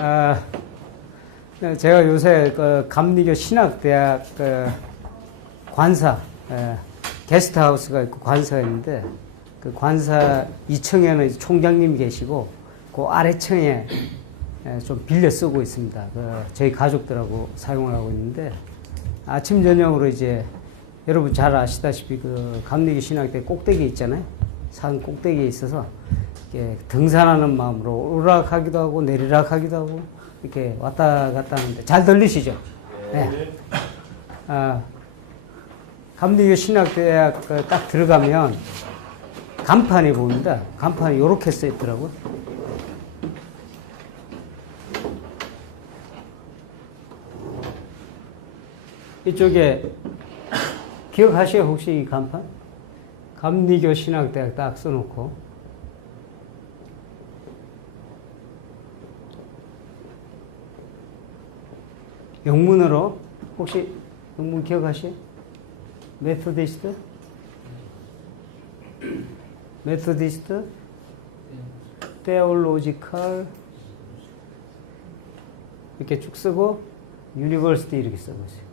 아, 제가 요새 그 감리교 신학대학 그 관사, 게스트하우스가 있고 관사가 있는데, 그 관사 2층에는 총장님이 계시고, 그 아래층에 좀 빌려 쓰고 있습니다. 그 저희 가족들하고 사용을 하고 있는데, 아침, 저녁으로 이제 여러분 잘 아시다시피 그 감리교 신학대 꼭대기 있잖아요. 산 꼭대기에 있어서 등산하는 마음으로 오르락하기도 하고 내리락하기도 하고 이렇게 왔다 갔다 하는데 잘 들리시죠? 네. 감리교 신학대학 딱 들어가면 간판이 보입니다. 간판이 이렇게 써 있더라고요. 이쪽에 기억하세요? 혹시 이 간판? 감리교 신학대학 딱 써놓고 영문으로 혹시 영문 기억하세요? 메토디스트? 메토디스트? 테올로지컬 이렇게 쭉 쓰고 유니버시티 이렇게 쓰고 있어요.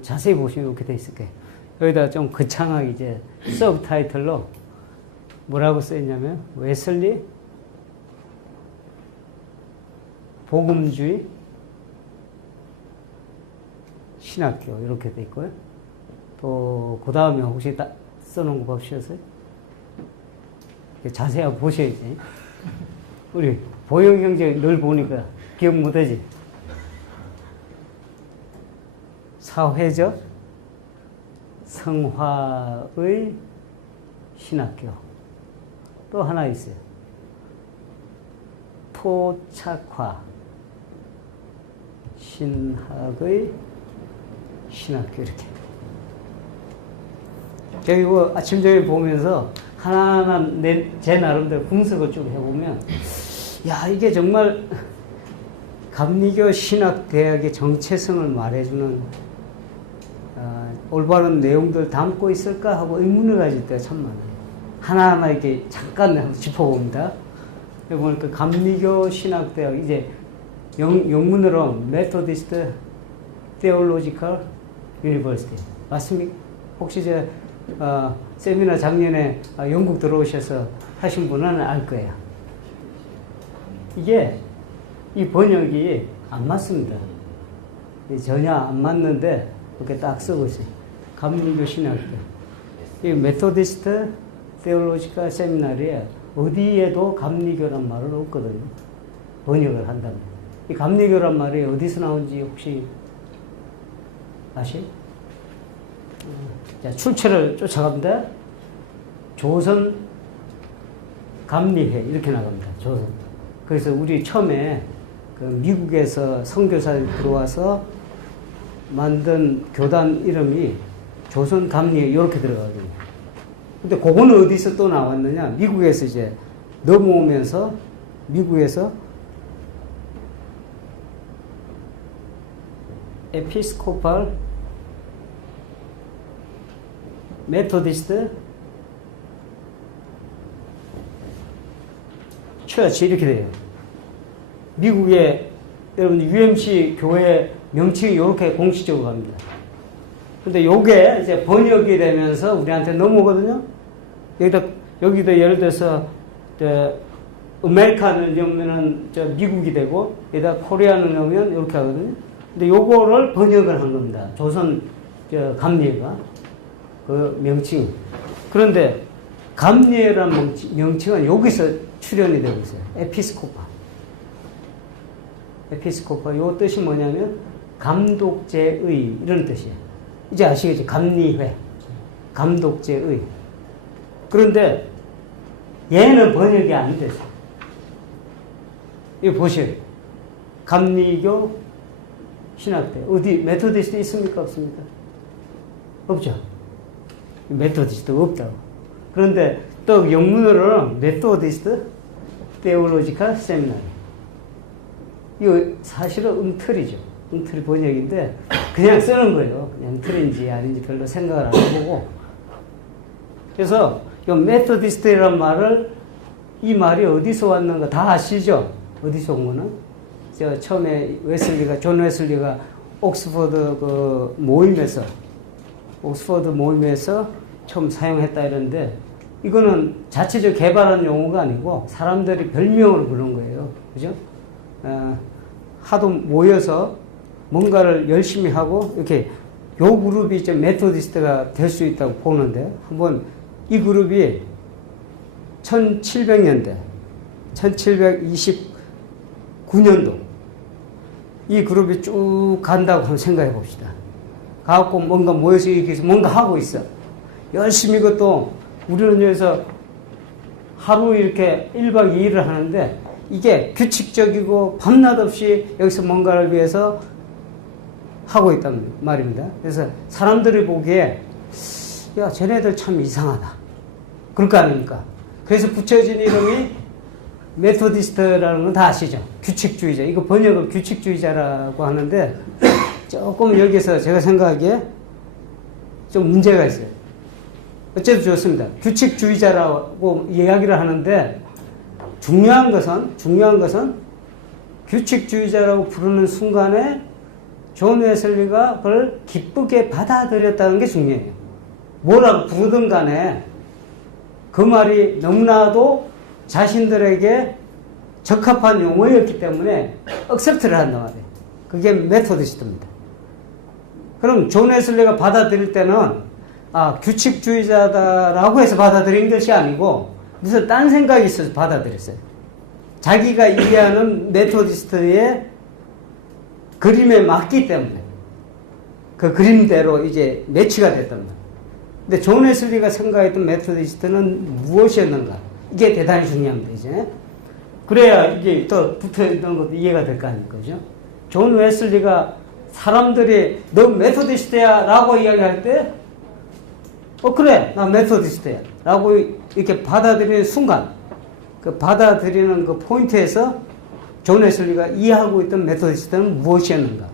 자세히 보시면 이렇게 돼 있을 거예요. 여기다 좀 거창하게 이제 서브타이틀로 뭐라고 써있냐면 웨슬리 복음주의 신학교 이렇게 돼 있고요. 또 그 다음에 혹시 딱 써놓은 거 보셨어요? 자세히 한번 보셔야지. 우리 보영 형제 늘 보니까 기억 못하지? 사회적 성화의 신학교. 또 하나 있어요. 토착화 신학의 신학교 이렇게. 제가 이거 아침 저녁 보면서 하나하나 제 나름대로 분석을 쭉 해보면 야 이게 정말 감리교 신학대학의 정체성을 말해주는 올바른 내용들 담고 있을까 하고 의문을 가질 때가 참 많아요. 하나하나 이렇게 잠깐 한번 짚어봅니다. 여기 보니까 감리교 신학대학 이제 영문으로 메토디스트 테올로지컬 유니버시티 맞습니까? 혹시 세미나 작년에 영국 들어오셔서 하신 분은 알 거예요. 이게 이 번역이 안 맞습니다. 전혀 안 맞는데 이렇게 딱 쓰고 있어요. 감리교 신학교. 이 메토디스트 테올로지컬 세미나리에 어디에도 감리교란 말은 없거든요. 번역을 한다면. 이 감리교란 말이 어디서 나온지 혹시 아세요? 자, 출처를 쫓아갑니다. 조선 감리회 이렇게 나갑니다. 조선. 그래서 우리 처음에 그 미국에서 선교사들이 들어와서 만든 교단 이름이 조선 감리회 이렇게 들어가거든요. 근데 그거는 어디서 또 나왔느냐? 미국에서 이제 넘어오면서 미국에서 에피스코팔 메토디스트 처치 이렇게 돼요. 미국의 여러분 UMC 교회 명칭이 이렇게 공식적으로 갑니다. 근데 요게 이제 번역이 되면서 우리한테 넘어오거든요. 여기도 예를 들어서 아메리카를 넣으면은 미국이 되고 여기다 코리아를 넣으면 이렇게 하거든요. 근데 요거를 번역을 한 겁니다. 조선 감리회가 그 명칭. 그런데 감리회란 명칭은 여기서 출현이 되고 있어요. 에피스코파. 에피스코파 요 뜻이 뭐냐면 감독제의 이런 뜻이에요. 이제 아시겠죠? 감리회. 감독제의. 그런데 얘는 번역이 안 됐어요. 이거 보세요. 감리교 신학대. 어디 메토디스트 있습니까? 없습니까? 없죠. 메토디스트 없다고. 그런데 또 영문으로는 메토디스트 테올로지컬 세미나리. 이거 사실은 음틀이죠. 음틀 번역인데 그냥 쓰는 거예요. 그냥 틀인지 아닌지 별로 생각을 안 해보고. 그래서 이 메토디스트라는 말을 이 말이 어디서 왔는가 다 아시죠? 어디서 온 거는? 저 처음에 존 웨슬리가 옥스퍼드 모임에서 처음 사용했다 이러는데, 이거는 자체적으로 개발한 용어가 아니고 사람들이 별명으로 부른 거예요. 그죠? 하도 모여서 뭔가를 열심히 하고, 이렇게 요 그룹이 이제 메토디스트가 될 수 있다고 보는데, 한번 이 그룹이 1700년대, 1729년도 이 그룹이 쭉 간다고 한번 생각해 봅시다. 가갖고 뭔가 모여서 이렇게 뭔가 하고 있어. 열심히 그것도 우리는 여기서 하루 이렇게 1박 2일을 하는데, 이게 규칙적이고 밤낮 없이 여기서 뭔가를 위해서 하고 있단 말입니다. 그래서 사람들이 보기에 야, 쟤네들 참 이상하다, 그럴 거 아닙니까? 그래서 붙여진 이름이 메토디스트라는 건 다 아시죠? 규칙주의자. 이거 번역은 규칙주의자라고 하는데, 조금 여기서 제가 생각하기에 좀 문제가 있어요. 어쨌든 좋습니다. 규칙주의자라고 이야기를 하는데, 중요한 것은 규칙주의자라고 부르는 순간에 존 웨슬리가 그걸 기쁘게 받아들였다는 게 중요해요. 뭐라고 부르든 간에 그 말이 너무나도 자신들에게 적합한 용어였기 때문에 억셉트를 한단 말이에요. 그게 메토디스트입니다. 그럼 존 웨슬리가 받아들일 때는 규칙주의자다라고 해서 받아들인 것이 아니고 무슨 딴 생각이 있어서 받아들였어요. 자기가 이해하는 메토디스트의 그림에 맞기 때문에 그 그림대로 이제 매치가 됐단 말이에요. 근데 존 웨슬리가 생각했던 메토디스트는 무엇이었는가? 이게 대단히 중요합니다, 이제. 그래야 이게 또 붙어 있는 것도 이해가 될 거 아닙니까, 그죠? 존 웨슬리가 사람들이 너 메토디스트야 라고 이야기할 때, 그래, 나 메토디스트야 라고 이렇게 받아들이는 순간, 그 받아들이는 그 포인트에서 존 웨슬리가 이해하고 있던 메토디스트는 무엇이었는가?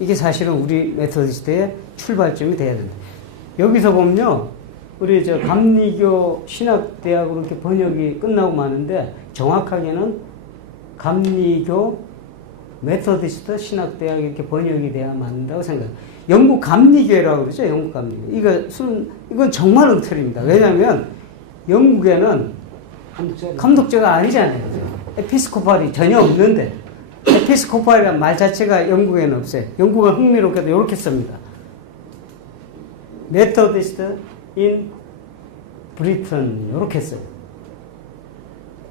이게 사실은 우리 메토디스트의 출발점이 돼야 된다. 여기서 보면요, 우리 감리교 신학대학으로 이렇게 번역이 끝나고 마는데, 정확하게는 감리교 메토디스트 신학대학 이렇게 번역이 돼야 맞는다고 생각해요. 영국 감리교회라고 그러죠, 영국 감리교. 이건 정말 엉터리입니다. 왜냐하면 영국에는 감독제가 아니잖아요. 에피스코팔이 전혀 없는데, 에피스코팔이라는 말 자체가 영국에는 없어요. 영국은 흥미롭게도 이렇게 씁니다. 메토디스트 인 브리튼, 이렇게 써요.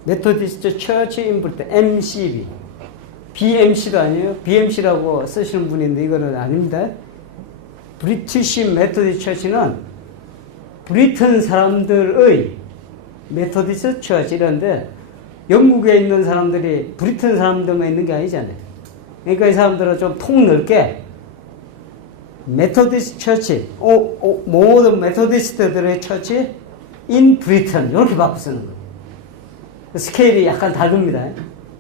메토디스트 처치 인 브리튼, MCB. BMC도 아니에요. BMC라고 쓰시는 분인데 이거는 아닙니다. 브리티시 메토디스트 처치는 브리튼 사람들의 메토디스트 처치 이런데, 영국에 있는 사람들이 브리튼 사람들만 있는 게 아니잖아요. 그러니까 이 사람들은 좀 통넓게 메토디스트 처치, 모든 메토디스트들의 처치 인 브리튼, 이렇게 바꿔 쓰는 거예요. 스케일이 약간 다릅니다.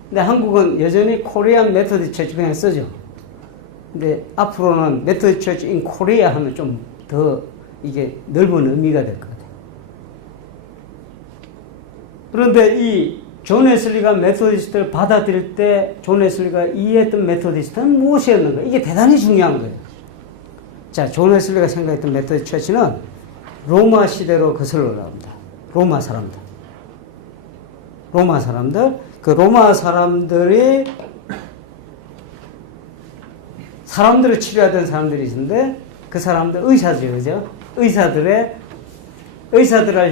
근데 한국은 여전히 코리안 메토디스트 처치 그냥 쓰죠. 근데 앞으로는 메토디스트 처치 인 코리아 하면 좀 더 이게 넓은 의미가 될 것 같아요. 그런데 이 존 웨슬리가 메토디스트를 받아들일 때 존 웨슬리가 이해했던 메토디스트는 무엇이었는가? 이게 대단히 중요한 거예요. 자, 존 웨슬리가 생각했던 메토디스트 처치는 로마 시대로 거슬러 올라갑니다. 로마 사람들, 그 로마 사람들이 사람들을 치료하던 사람들이 있는데, 그 사람들 의사죠, 그죠? 의사들을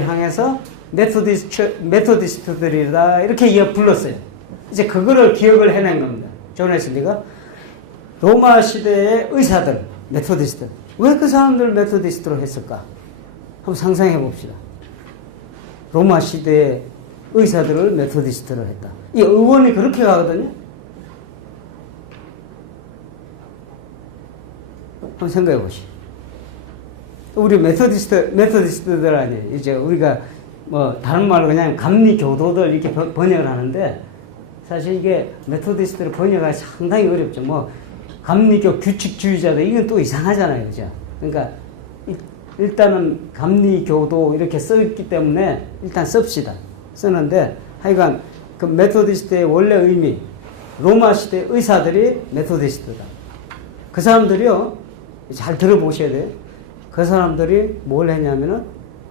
향해서 메토디스트들이다 이렇게 불렀어요. 이제 그거를 기억을 해낸 겁니다. 존 웨슬리가 로마 시대의 의사들, 메토디스트, 왜 그 사람들을 메토디스트로 했을까? 한번 상상해 봅시다. 로마 시대의 의사들을 메토디스트로 했다. 이 의원이 그렇게 가거든요. 한번 생각해 보시죠. 우리 메토디스트들 아니에요. 이제 우리가 다른 말로 그냥 감리교도들 이렇게 번역을 하는데, 사실 이게 메토디스트를 번역하기 상당히 어렵죠. 감리교 규칙주의자들, 이건 또 이상하잖아요. 그죠? 그러니까, 일단은 감리교도 이렇게 써있기 때문에 일단 씁시다. 쓰는데 하여간 그 메토디스트의 원래 의미, 로마 시대 의사들이 메토디스트다. 그 사람들이요, 잘 들어보셔야 돼요. 그 사람들이 뭘 했냐면은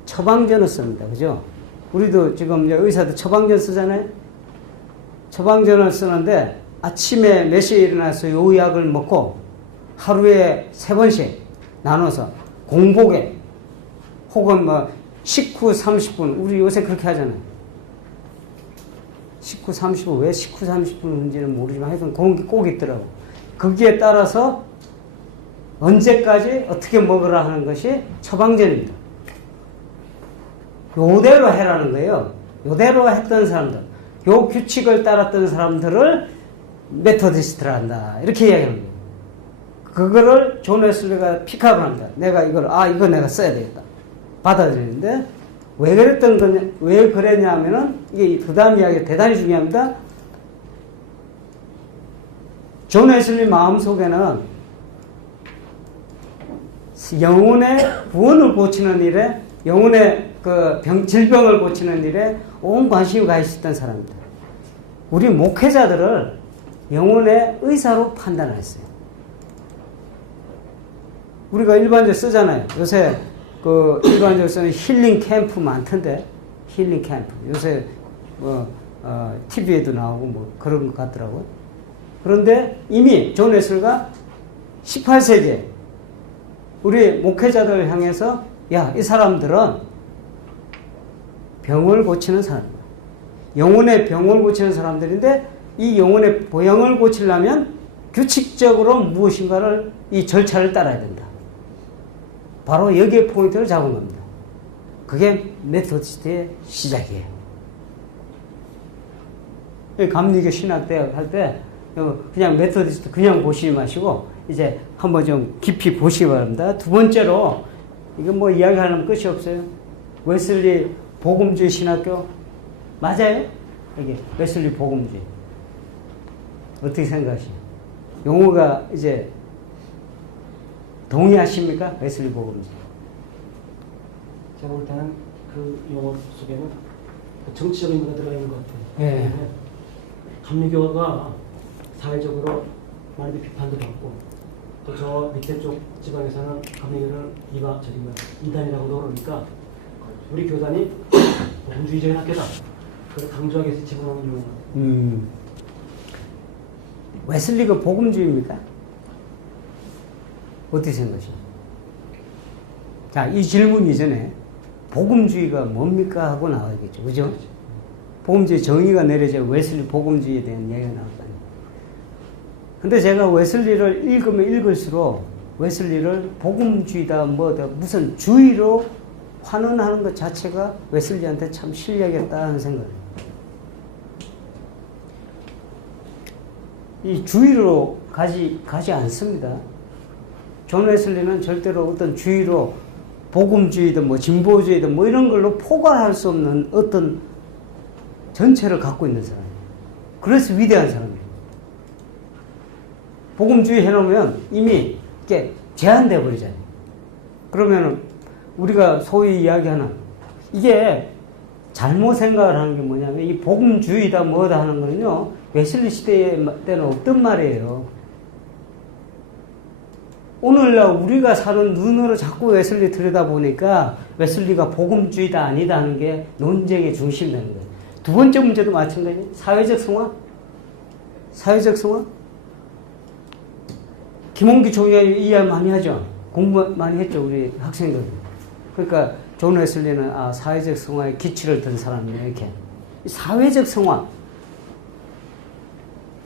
처방전을 씁니다. 그죠? 우리도 지금 의사들 처방전 쓰잖아요? 처방전을 쓰는데 아침에 몇 시에 일어나서 요 약을 먹고 하루에 3번씩 나눠서 공복에 혹은 뭐 식후 30분, 우리 요새 그렇게 하잖아요. 식후 30분, 왜 식후 30분인지는 모르지만 하여튼 그런 게 꼭 있더라고. 거기에 따라서 언제까지 어떻게 먹으라 하는 것이 처방전입니다. 요대로 해라는 거예요. 요대로 했던 사람들, 요 규칙을 따랐던 사람들을 메토디스트라 한다. 이렇게 이야기하는 거예요. 그거를 존 웨슬리가 픽업을 합니다. 내가 이걸, 이거 내가 써야 되겠다. 받아들이는데, 왜 그랬냐면은, 이게 그 다음 이야기가 대단히 중요합니다. 존 웨슬리 마음속에는 영혼의 구원을 고치는 일에, 영혼의 질병을 고치는 일에 온 관심이 가 있었던 사람입니다. 우리 목회자들을 영혼의 의사로 판단했어요. 우리가 일반적으로 쓰잖아요. 요새 일반적으로 쓰는 힐링 캠프 많던데, 힐링 캠프. 요새 TV에도 나오고 뭐 그런 것 같더라고요. 그런데 이미 존 웨슬리가 18세기에 우리 목회자들을 향해서, 야, 이 사람들은 병을 고치는 사람이야. 영혼의 병을 고치는 사람들인데, 이 영혼의 병을 고치려면 규칙적으로 무엇인가를, 이 절차를 따라야 된다. 바로 여기에 포인트를 잡은 겁니다. 그게 메토디스트의 시작이에요. 감리교 신학대학 할 때 그냥 메토디스트 그냥 보시지 마시고 이제 한번 좀 깊이 보시기 바랍니다. 두 번째로, 이건 뭐 이야기하려면 끝이 없어요. 웨슬리 복음주의 신학교 맞아요? 여기 웨슬리 복음주의 어떻게 생각하시나요? 용어가 이제 동의하십니까? 웨슬리 복음주의. 제가 볼 때는 그 용어 속에는 정치적인 의미가 들어가 있는 것 같아요. 네. 감리교가 사회적으로 많이 비판도 받고, 또 저 밑에 쪽 지방에서는 감리교를 이단이라고도 그러니까 우리 교단이 복음주의적인 학교다. 그걸 강조하기 위해서 집어넣은 용어. 웨슬리가 복음주의입니까? 어떻게 생각하십니까? 자, 이 질문 이전에 복음주의가 뭡니까? 하고 나와야겠죠. 그죠? 복음주의 정의가 내려져 웨슬리 복음주의에 대한 이야기가 나올 거 아니에요. 근데 제가 웨슬리를 읽으면 읽을수록 웨슬리를 복음주의다, 뭐다, 무슨 주의로 환원하는 것 자체가 웨슬리한테 참 실력이었다 하는 생각을 해요. 이 주의로 가지 않습니다. 존 웨슬리는 절대로 어떤 주의로 복음주의든 뭐 진보주의든 뭐 이런 걸로 포괄할 수 없는 어떤 전체를 갖고 있는 사람이에요. 그래서 위대한 사람이에요. 복음주의 해놓으면 이미 이게 제한돼 버리잖아요. 그러면은 우리가 소위 이야기하는, 이게 잘못 생각을 하는 게 뭐냐면, 이 복음주의다 뭐다 하는 거는요, 웨슬리 시대 때는 없던 말이에요. 오늘날 우리가 사는 눈으로 자꾸 웨슬리 들여다보니까 웨슬리가 복음주의다 아니다 하는 게 논쟁의 중심이 되는 거예요. 두 번째 문제도 마찬가지예요. 사회적 성화? 사회적 성화? 김홍기 총리가 이야기 많이 하죠. 공부 많이 했죠, 우리 학생들. 그러니까 존 웨슬리는 사회적 성화의 기치를 든 사람이에요, 이렇게. 사회적 성화.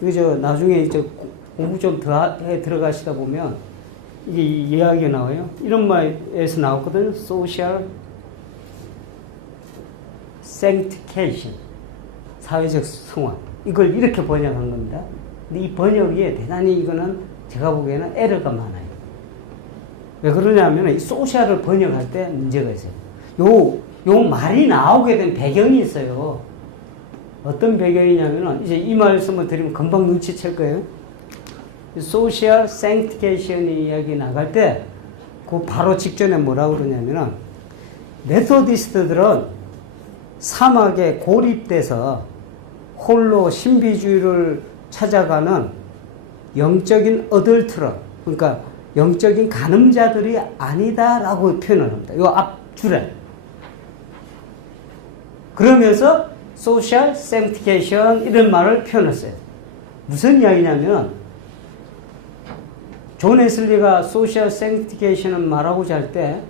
이거 나중에 이제 공부 좀 더 해 들어가시다 보면 이게 이야기가 나와요. 이런 말에서 나왔거든요. Social Sanctification. 사회적 성화. 이걸 이렇게 번역한 겁니다. 근데 이 번역에 대단히 이거는 제가 보기에는 에러가 많아요. 왜 그러냐면 이 소셜을 번역할 때 문제가 있어요. 요 말이 나오게 된 배경이 있어요. 어떤 배경이냐면은 이제 이 말씀을 드리면 금방 눈치챌 거예요. 소셜 생티케이션 이야기 나갈 때 그 바로 직전에 뭐라고 그러냐면은 메소디스트들은 사막에 고립돼서 홀로 신비주의를 찾아가는 영적인 어덜트러, 그러니까 영적인 간음자들이 아니다라고 표현을 합니다. 이 앞줄에. 그러면서 소셜 샘티케이션 이런 말을 표현했어요. 무슨 이야기냐면 존 웨슬리가 소셜 샘티케이션을 말하고자 할 때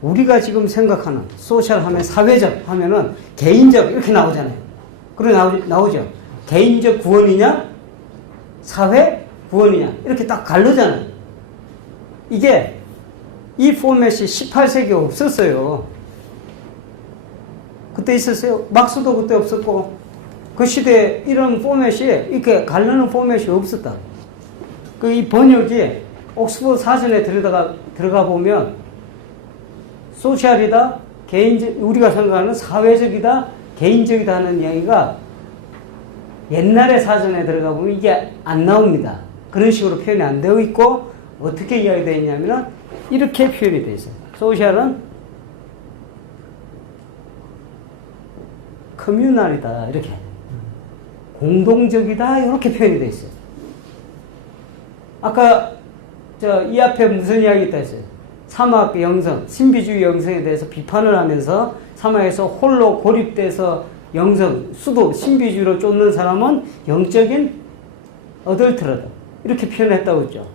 우리가 지금 생각하는 소셜 하면 사회적 하면은 개인적 이렇게 나오잖아요. 그래 나오죠. 개인적 구원이냐 사회 구원이냐 이렇게 딱 갈르잖아요. 이게 이 포맷이 18세기에 없었어요. 그때 있었어요? 막스도 그때 없었고 그 시대에 이런 포맷이 이렇게 가르는 포맷이 없었다. 그 이 번역이 옥스퍼드 사전에 들어가 보면 소셜이다, 개인적, 우리가 생각하는 사회적이다, 개인적이다 하는 이야기가 옛날의 사전에 들어가 보면 이게 안 나옵니다. 그런 식으로 표현이 안 되어 있고 어떻게 이야기되어 있냐면 이렇게 표현이 되어 있어요. 소셜은 커뮤널이다 이렇게 공동적이다 이렇게 표현이 되어 있어요. 아까 이 앞에 무슨 이야기 있다 했어요? 사막 영성, 신비주의 영성에 대해서 비판을 하면서 사막에서 홀로 고립돼서 영성, 수도, 신비주의로 쫓는 사람은 영적인 어덜트러다 이렇게 표현했다고 했죠.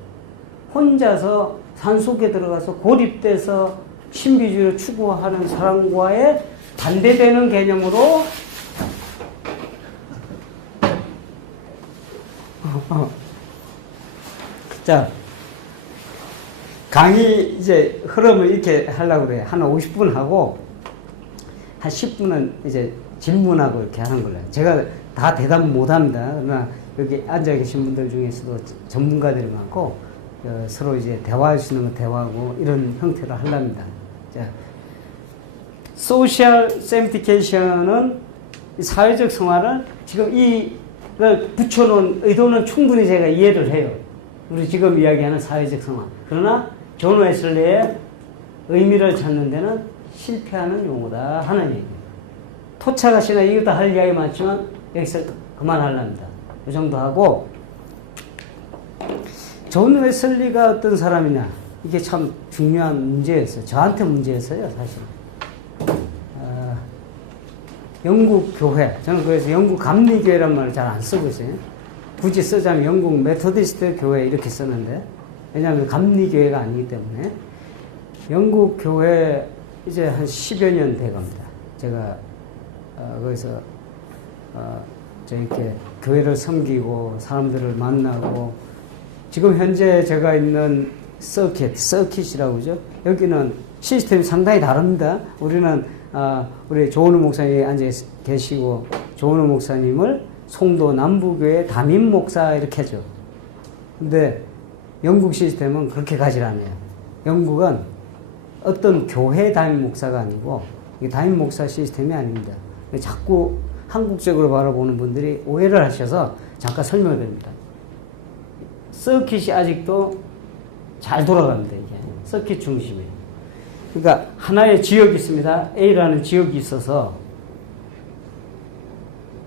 혼자서 산속에 들어가서 고립돼서 신비주의를 추구하는 사람과의 반대되는 개념으로 자, 강의 이제 흐름을 이렇게 하려고 그래요. 한 50분 하고 한 10분은 이제 질문하고 이렇게 하는 걸로. 제가 다 대답 못 합니다. 그러나 여기 앉아 계신 분들 중에서도 전문가들이 많고 서로 이제 대화할 수 있는 거 대화하고 이런 형태로 하랍니다. 자, 소셜 샘티케이션은 사회적 성화를 지금 이걸 붙여놓은 의도는 충분히 제가 이해를 해요. 우리 지금 이야기하는 사회적 성화. 그러나 존 웨슬리의 의미를 찾는 데는 실패하는 용어다 하는 얘기예요. 토착하시나 이것도 할 이야기 많지만 여기서 그만하랍니다. 이 정도 하고 존 웨슬리가 어떤 사람이냐 이게 참 중요한 문제였어요. 저한테 문제였어요 사실. 영국 교회, 저는 그래서 영국 감리교회란 말을 잘 안 쓰고 있어요. 굳이 쓰자면 영국 메토디스트 교회 이렇게 쓰는데 왜냐하면 감리교회가 아니기 때문에 영국 교회 이제 한 10여 년 돼갑니다. 제가 거기서 이렇게 교회를 섬기고 사람들을 만나고 지금 현재 제가 있는 서킷이라고 그러죠. 여기는 시스템이 상당히 다릅니다. 우리는 우리 조은우 목사님이 앉아 계시고 조은우 목사님을 송도 남부교회 담임 목사 이렇게 하죠. 근데 영국 시스템은 그렇게 가지 않아요. 영국은 어떤 교회 담임 목사가 아니고 이게 담임 목사 시스템이 아닙니다. 자꾸 한국적으로 바라보는 분들이 오해를 하셔서 잠깐 설명을 드립니다. 서킷이 아직도 잘 돌아갑니다. 이게 서킷 중심이에요. 그러니까 하나의 지역이 있습니다. A라는 지역이 있어서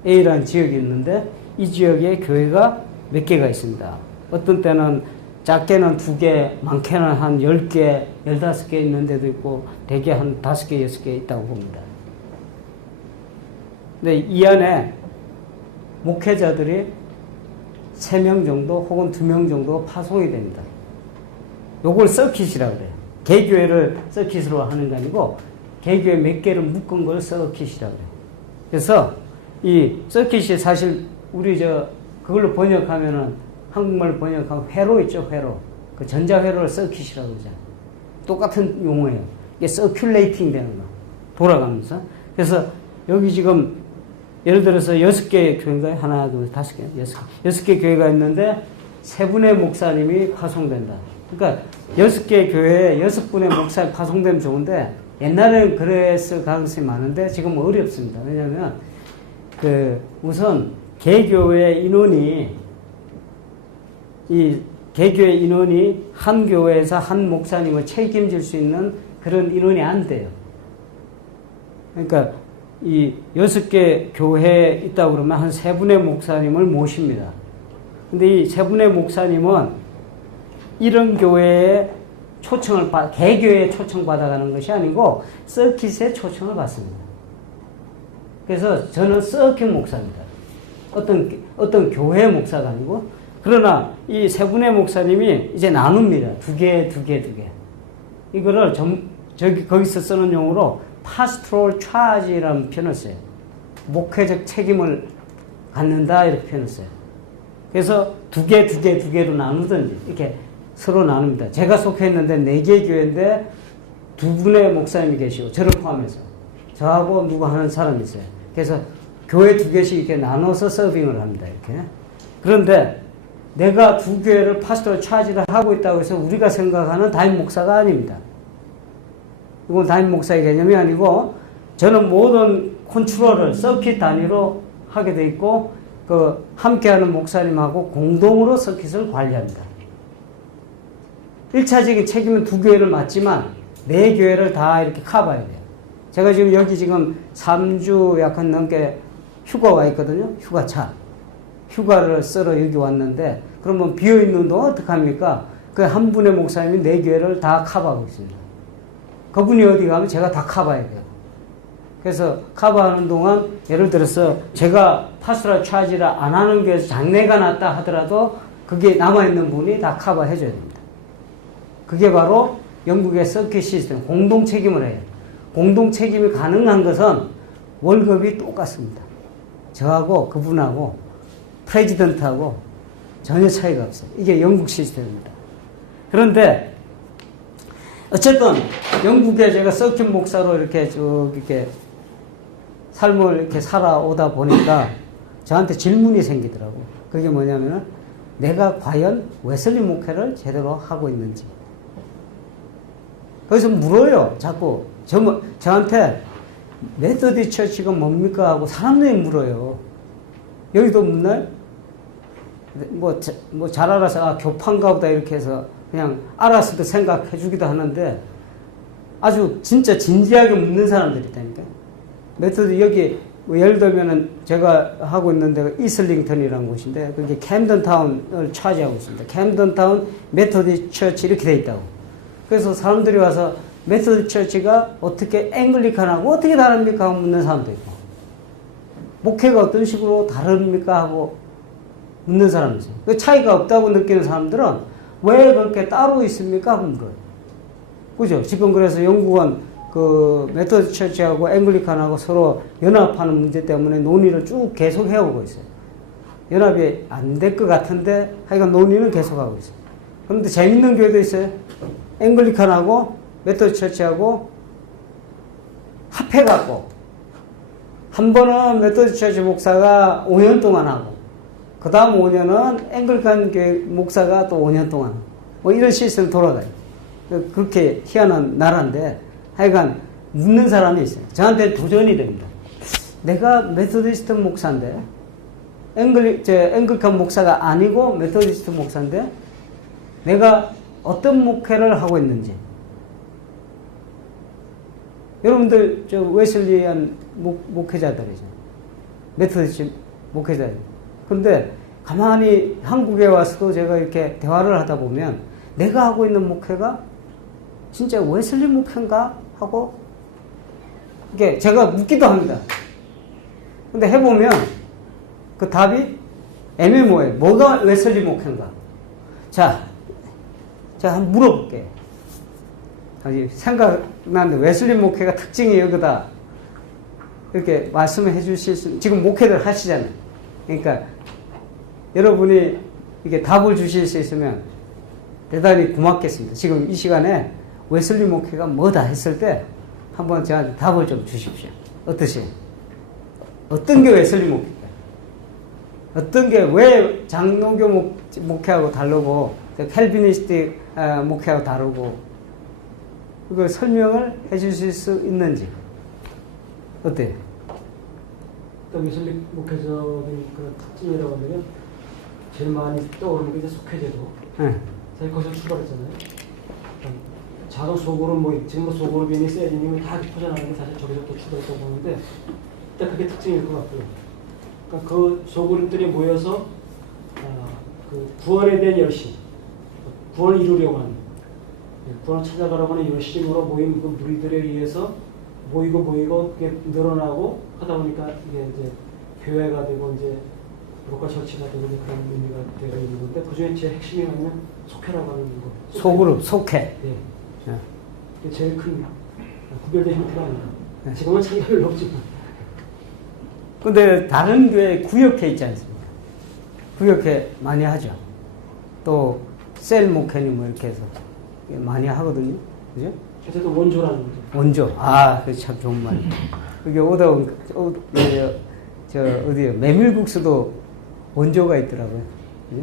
A라는 지역이 있는데 이 지역에 교회가 몇 개가 있습니다. 어떤 때는 작게는 2개, 많게는 한 10개, 15개 있는 데도 있고 대개 한 5개, 6개 있다고 봅니다. 근데 이 안에 목회자들이 3명 정도 혹은 2명 정도 파송이 됩니다. 요걸 서킷이라고 그래요. 개교회를 서킷으로 하는 게 아니고 개교회 몇 개를 묶은 걸 서킷이라고 그래요. 그래서 이 서킷이 사실 우리 그걸로 번역하면은 한국말 번역하면 회로 있죠, 회로. 그 전자회로를 서킷이라고 그러죠. 똑같은 용어예요. 이게 서큘레이팅 되는 거. 돌아가면서. 그래서 여기 지금 예를 들어서 6개의 교회가 하나, 둘, 5개, 6개 교회가 있는데 3분의 목사님이 파송된다. 그러니까 6개 교회에 6분의 목사님 파송되면 좋은데 옛날에는 그랬을 가능성이 많은데 지금 어렵습니다. 왜냐하면 우선 개교회 인원이 한 교회에서 한 목사님을 책임질 수 있는 그런 인원이 안 돼요. 그러니까 이 6개 교회에 있다고 그러면 한 3분의 목사님을 모십니다. 근데 이 3분의 목사님은 이런 교회에 개교회에 초청받아가는 것이 아니고 서킷에 초청을 받습니다. 그래서 저는 서킷 목사입니다. 어떤 교회 목사가 아니고, 그러나 이 3분의 목사님이 이제 나눕니다. 2개. 이거를 거기서 쓰는 용어로 pastoral charge라는 표현을 써요. 목회적 책임을 갖는다, 이렇게 표현을 써요. 그래서 2개로 나누든지 이렇게 서로 나눕니다. 제가 속했는데 4개 교회인데 2분의 목사님이 계시고 저를 포함해서 저하고 누구 하는 사람이 있어요. 그래서 교회 2개씩 이렇게 나눠서 서빙을 합니다. 이렇게. 그런데 내가 2교회를 파스토 차지를 하고 있다고 해서 우리가 생각하는 담임 목사가 아닙니다. 이건 담임 목사의 개념이 아니고, 저는 모든 컨트롤을 서킷 단위로 하게 돼 있고, 함께하는 목사님하고 공동으로 서킷을 관리합니다. 1차적인 책임은 2교회를 맡지만 4교회를 다 이렇게 커버해야 돼요. 제가 지금 여기 3주 약간 넘게 휴가 와 있거든요. 휴가차. 휴가를 쓰러 여기 왔는데, 그러면 비어있는 동안 어떡합니까? 그 한 분의 목사님이 4교회를 다 커버하고 있습니다. 그분이 어디 가면 제가 다 커버해야 돼요. 그래서 커버하는 동안 예를 들어서 제가 파스토럴 차지를 안 하는 교회에서 장례가 났다 하더라도 그게 남아있는 분이 다 커버해줘야 됩니다. 그게 바로 영국의 서킷 시스템, 공동 책임을 해요. 공동 책임이 가능한 것은 월급이 똑같습니다. 저하고 그분하고 프레지던트하고 전혀 차이가 없어요. 이게 영국 시스템입니다. 그런데 어쨌든 영국에 제가 서킷 목사로 이렇게 삶을 이렇게 살아오다 보니까 저한테 질문이 생기더라고. 그게 뭐냐면은 내가 과연 웨슬리 목회를 제대로 하고 있는지. 그래서 물어요. 자꾸 저한테 메소디 처치가 뭡니까 하고 사람들이 물어요. 여기도 묻나요? 뭐 잘 알아서 교파인가 보다 이렇게 해서 그냥 알았을 때 생각해 주기도 하는데, 아주 진짜 진지하게 묻는 사람들이 있다니까. 메소디 여기 예를 들면은 제가 하고 있는 데가 이슬링턴이라는 곳인데, 그게 캠든타운을 차지하고 있습니다. 캠든타운 메소디 처치 이렇게 돼 있다고. 그래서 사람들이 와서 메소디 처치가 어떻게 앵글리칸하고 어떻게 다릅니까 하고 묻는 사람도 있고, 목회가 어떤 식으로 다릅니까 하고 묻는 사람이 있어요. 그 차이가 없다고 느끼는 사람들은 왜 그렇게 따로 있습니까 하고 물어요. 그죠? 지금 그래서 영국은 그 메소디 처치하고 앵글리칸하고 서로 연합하는 문제 때문에 논의를 쭉 계속 해오고 있어요. 연합이 안 될 것 같은데 하여간 논의는 계속하고 있어요. 그런데 재밌는 교회도 있어요. 앵글리칸하고 메소디 처치하고 합해갖고 한 번은 메소디 처치 목사가 5년 동안 하고, 그 다음 5년은 앵글리칸 교회 목사가 또 5년 동안, 뭐 이런 시스템 돌아가요. 그렇게 희한한 나라인데 하여간 묻는 사람이 있어요. 저한테 도전이 됩니다. 내가 메소디스트 목사인데, 앵글리칸 목사가 아니고 메소디스트 목사인데 내가 어떤 목회를 하고 있는지. 여러분들 저 웨슬리안 목회자들이죠. 메소디스트 목회자들. 근데 가만히 한국에 와서도 제가 이렇게 대화를 하다 보면 내가 하고 있는 목회가 진짜 웨슬리 목회인가 하고 이게 제가 묻기도 합니다. 근데 해보면 그 답이 애매모호해요. 뭐가 웨슬리 목회인가? 자, 제가 한번 물어볼게요. 생각나는데 웨슬리 목회가 특징이 여기다 이렇게 말씀해 주실 수, 지금 목회들 하시잖아요. 그러니까 여러분이 이게 답을 주실 수 있으면 대단히 고맙겠습니다. 지금 이 시간에 웨슬리 목회가 뭐다 했을 때 한번 저한테 답을 좀 주십시오. 어떠세요? 어떤 게 웨슬리 목회일까요? 어떤 게 왜 장로교 목회하고 다르고 캘비니스트 목회하고 다르고, 그걸 설명을 해 주실 수 있는지. 어때요? 웨슬리 목회적인 그런 특징이라고 하면 제일 많이 떠오르는 게 이제 속회제도. 네. 저희 거기서 출발했잖아요. 작은 소그룹 뭐 지금 뭐 소그룹이니 셀이니 뭐 다 퍼져나가는 게 사실 저기서 또 추가했다고 보는데 일단 그게 특징일 것 같고요. 그러니까 그 소그룹들이 모여서 그 구원에 대한 열심, 구원을 이루려고 하는, 구원을 찾아가려고 하는 열심으로 모인 그 무리들에 의해서 모이고 그게 늘어나고 하다 보니까 이게 이제 교회가 되고 이제 로컬 처치가 되고 이제 그런 의미가 되어 있는 건데 그 중에 제일 핵심이 뭐냐면 속회라고 하는 거. 소그룹, 속회. 예. 예. 그게 제일 큰 구별된 형태가 아니에요. 네. 지금은 차이가 별로 없지만. 근데 다른 교회 구역회 있지 않습니까? 구역회 많이 하죠. 또 셀 목회니 뭐 이렇게 해서 많이 하거든요. 그죠? 그래서 원조라는 거죠. 원조. 아, 그 참 좋은 말이에요. 그게 어디요? 메밀국수도 원조가 있더라고요. 그죠?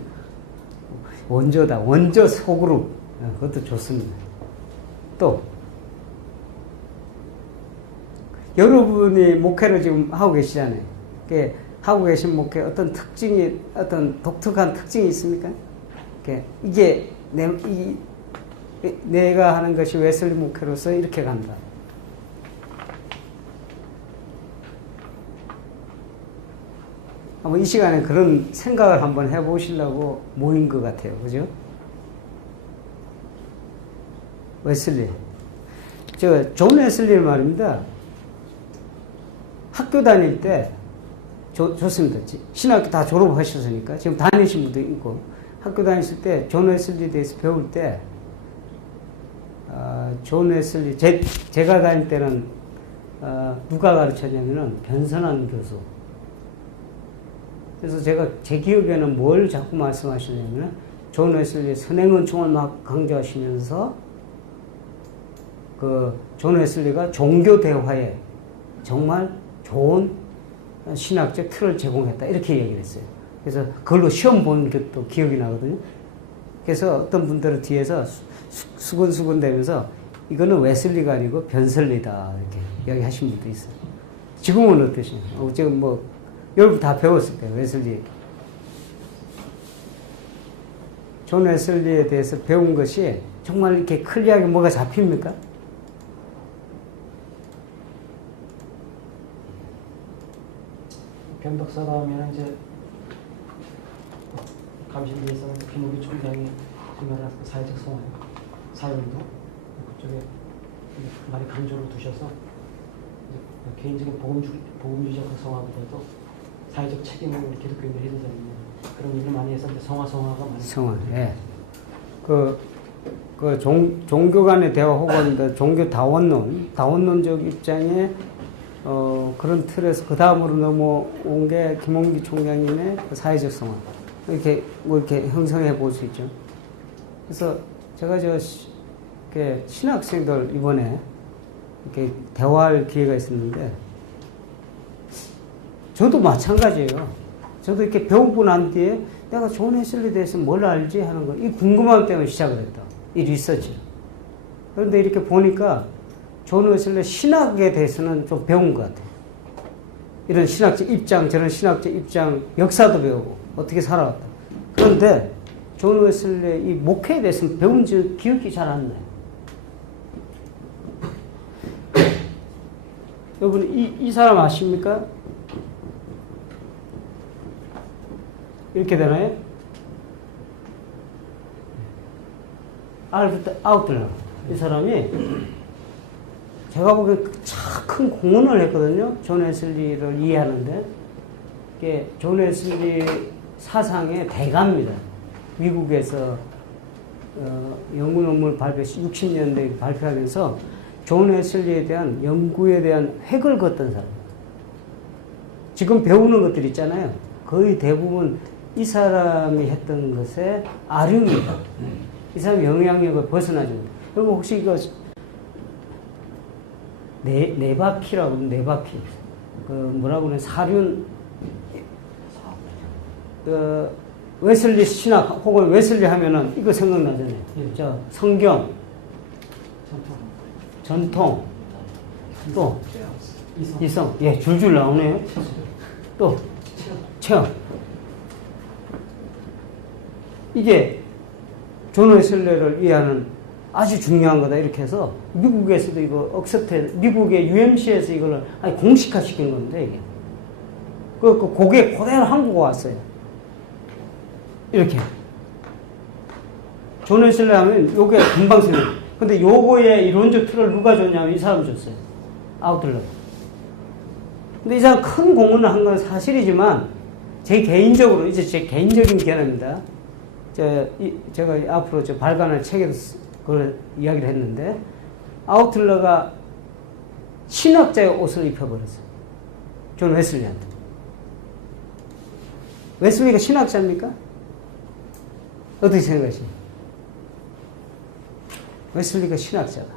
원조다. 원조 소그룹. 그것도 좋습니다. 또 여러분이 목회를 지금 하고 계시잖아요. 하고 계신 목회 어떤 특징이, 어떤 독특한 특징이 있습니까? 이게 내가 하는 것이 웨슬리 목회로서 이렇게 간다. 한번 이 시간에 그런 생각을 한번 해보시려고 모인 것 같아요. 그죠? 웨슬리. 존 웨슬리 말입니다. 학교 다닐 때, 좋습니다. 신학교 다 졸업하셨으니까, 지금 다니신 분도 있고, 학교 다녔을 때, 존 웨슬리에 대해서 배울 때, 존 웨슬리, 제가 다닐 때는, 누가 가르쳤냐면은, 변선한 교수. 그래서 제 기억에는 뭘 자꾸 말씀하시냐면은, 존 웨슬리의 선행은총을 막 강조하시면서, 존 웨슬리가 종교 대화에 정말 좋은 신학적 틀을 제공했다. 이렇게 얘기를 했어요. 그래서 그걸로 시험 본 것도 기억이 나거든요. 그래서 어떤 분들은 뒤에서 수근수근 대면서 이거는 웨슬리가 아니고 변설리다. 이렇게 이야기하신 분도 있어요. 지금은 어떠십니까? 지금 뭐, 여러분 다 배웠을 거예요. 웨슬리. 존 웨슬리에 대해서 배운 것이 정말 이렇게 클리어하게 뭐가 잡힙니까? 변 박사가 하면 이제 감신대에서는 김우기 총장이 정말 사회적 사회운동 그쪽에 많이 강조를 두셔서 개인적인 복음주의적 성화보다도 사회적 책임을 기독교인들이 해야 되는 그런 일을 많이 해서 성화가 많이 성화. 예. 종교 간의 대화 혹은 종교 다원론적 입장에 그런 틀에서 그 다음으로 넘어온 게 김홍기 총장님의 사회적 성화. 이렇게 형성해 볼 수 있죠. 그래서 제가 신학생들 이번에 이렇게 대화할 기회가 있었는데, 저도 마찬가지예요. 저도 이렇게 배우고 난 뒤에 내가 존 웨슬리에 대해서 뭘 알지 하는 거, 이 궁금함 때문에 시작을 했다. 이 리서치. 그런데 이렇게 보니까 존 웨슬리 신학에 대해서는 좀 배운 것 같아요. 이런 신학적 입장, 저런 신학적 입장, 역사도 배우고, 어떻게 살아왔다. 그런데 존 웨슬리의 이 목회에 대해서는 배운 기억이 잘 안 나요. 여러분, 이 사람 아십니까? 이렇게 되나요? 알버트 아웃틀러. 이 사람이 제가 보기엔 큰 공헌을 했거든요. 존 웨슬리를 이해하는데. 이게 존 웨슬리 사상의 대가입니다. 미국에서 연구 논문을 60년대에 발표하면서 존 웨슬리에 대한 연구에 대한 획을 걷던 사람. 지금 배우는 것들 있잖아요. 거의 대부분 이 사람이 했던 것의 아류입니다. 이 사람 영향력을 벗어나죠. 그럼 혹시 이거 네바키라고 네바키. 뭐라고 그러냐, 사륜, 웨슬리 신학 혹은 웨슬리 하면은 이거 생각나잖아요. 저 성경, 전통, 또 이성, 예, 줄줄 나오네요. 또 체험. 이게 존 웨슬리를 이해하는 아주 중요한 거다 이렇게 해서 미국에서도 이거 미국의 UMC에서 이걸 아니 공식화 시킨 건데 이게 그게 그대로 한국 왔어요. 이렇게 존 웨슬리 하면 요게 금방 생겨. 근데 요거의 이론적 틀을 누가 줬냐면 이 사람 줬어요. 아우틀러. 근데 이 사람 큰 공헌을 한 건 사실이지만 제 개인적으로 이제 제 개인적인 견해입니다. 제가 앞으로 발간할 책에서 그걸 이야기를 했는데 아우틀러가 신학자의 옷을 입혀버렸어요. 존 웨슬리한테. 웨슬리가 신학자입니까? 어떻게 생각하십니까? 웨슬리가 신학자다.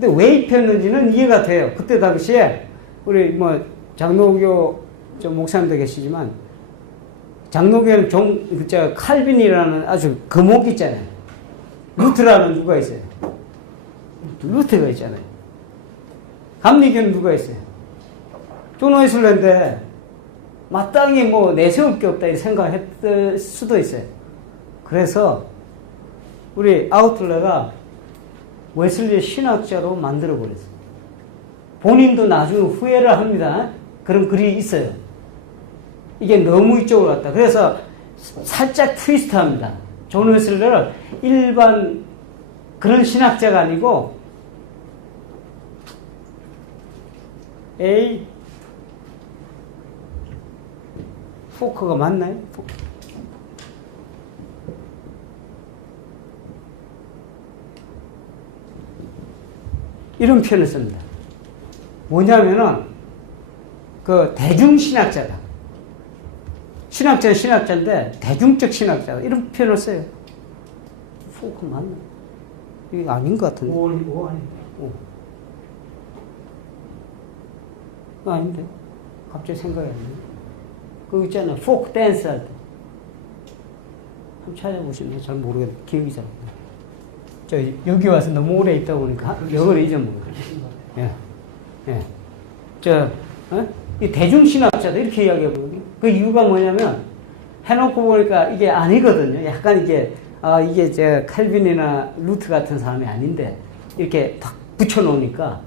근데 왜 입혔는지는 이해가 돼요. 그때 당시에 우리 뭐 장로교 목사님도 계시지만 장로교에는 칼빈이라는 아주 거목이 있잖아요. 루트라는 누가 있어요? 루트가 있잖아요. 감리교는 누가 있어요? 존 웨슬리인데 마땅히 뭐 내세울 게 없다 이렇게 생각했을 수도 있어요. 그래서 우리 아우틀러가 웨슬리의 신학자로 만들어버렸어요. 본인도 나중에 후회를 합니다. 그런 글이 있어요. 이게 너무 이쪽으로 갔다. 그래서 살짝 트위스트합니다. 존 웨슬리를 일반 그런 신학자가 아니고 포커가 맞나요? 이런 표현을 씁니다. 뭐냐면은 그 대중신학자다. 신학자는 신학자인데 대중적 신학자다. 이런 표현을 써요. 포커 맞나? 이게 아닌 것 같은데. 오 아닌데. 아닌데. 갑자기 생각이 안 나네. 그거 있잖아요. 포크 댄스 할 때. 한번 찾아보시면 잘 모르겠네. 기억이 잘 안 나요. 여기 와서 너무 오래 있다 보니까 영어를 잊어먹어요. 예. 이 대중신학자다. 이렇게 이야기하거든요. 그 이유가 뭐냐면, 해놓고 보니까 이게 아니거든요. 약간 이게 칼빈이나 루트 같은 사람이 아닌데, 이렇게 딱 붙여놓으니까.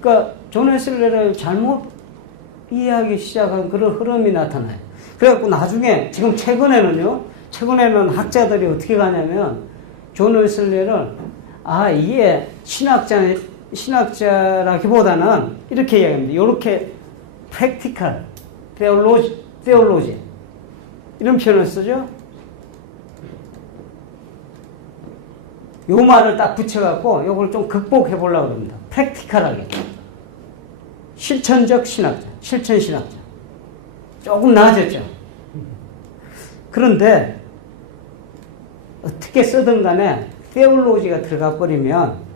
그러니까, 존 웨슬리를 잘못 이해하기 시작한 그런 흐름이 나타나요. 그래갖고 나중에, 지금 최근에는 학자들이 어떻게 가냐면, 존 웨슬리를, 이게 신학자라기보다는 이렇게 이야기합니다. 이렇게 practical, theology 이런 표현을 쓰죠. 요 말을 딱 붙여갖고 요걸 좀 극복해 보려고 합니다. practical하게. 실천적 신학자, 실천 신학자. 조금 나아졌죠. 그런데 어떻게 쓰든 간에 theology가 들어가 버리면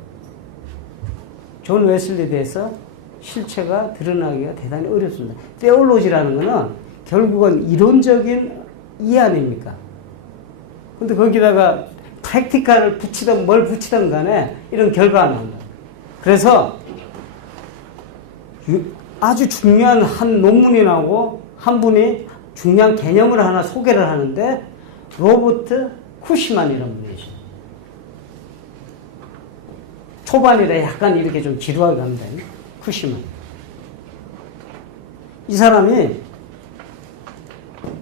존 웨슬리에 대해서 실체가 드러나기가 대단히 어렵습니다. theology라는 거는 결국은 이론적인 이해 아닙니까? 근데 거기다가 practical을 붙이든 뭘 붙이든 간에 이런 결과가 나온다. 그래서 아주 중요한 한 논문이 나오고 한 분이 중요한 개념을 하나 소개를 하는데 로버트 쿠시만이라는 분이죠. 초반이라 약간 이렇게 좀 지루하게 갑니다. 쿠시만. 이 사람이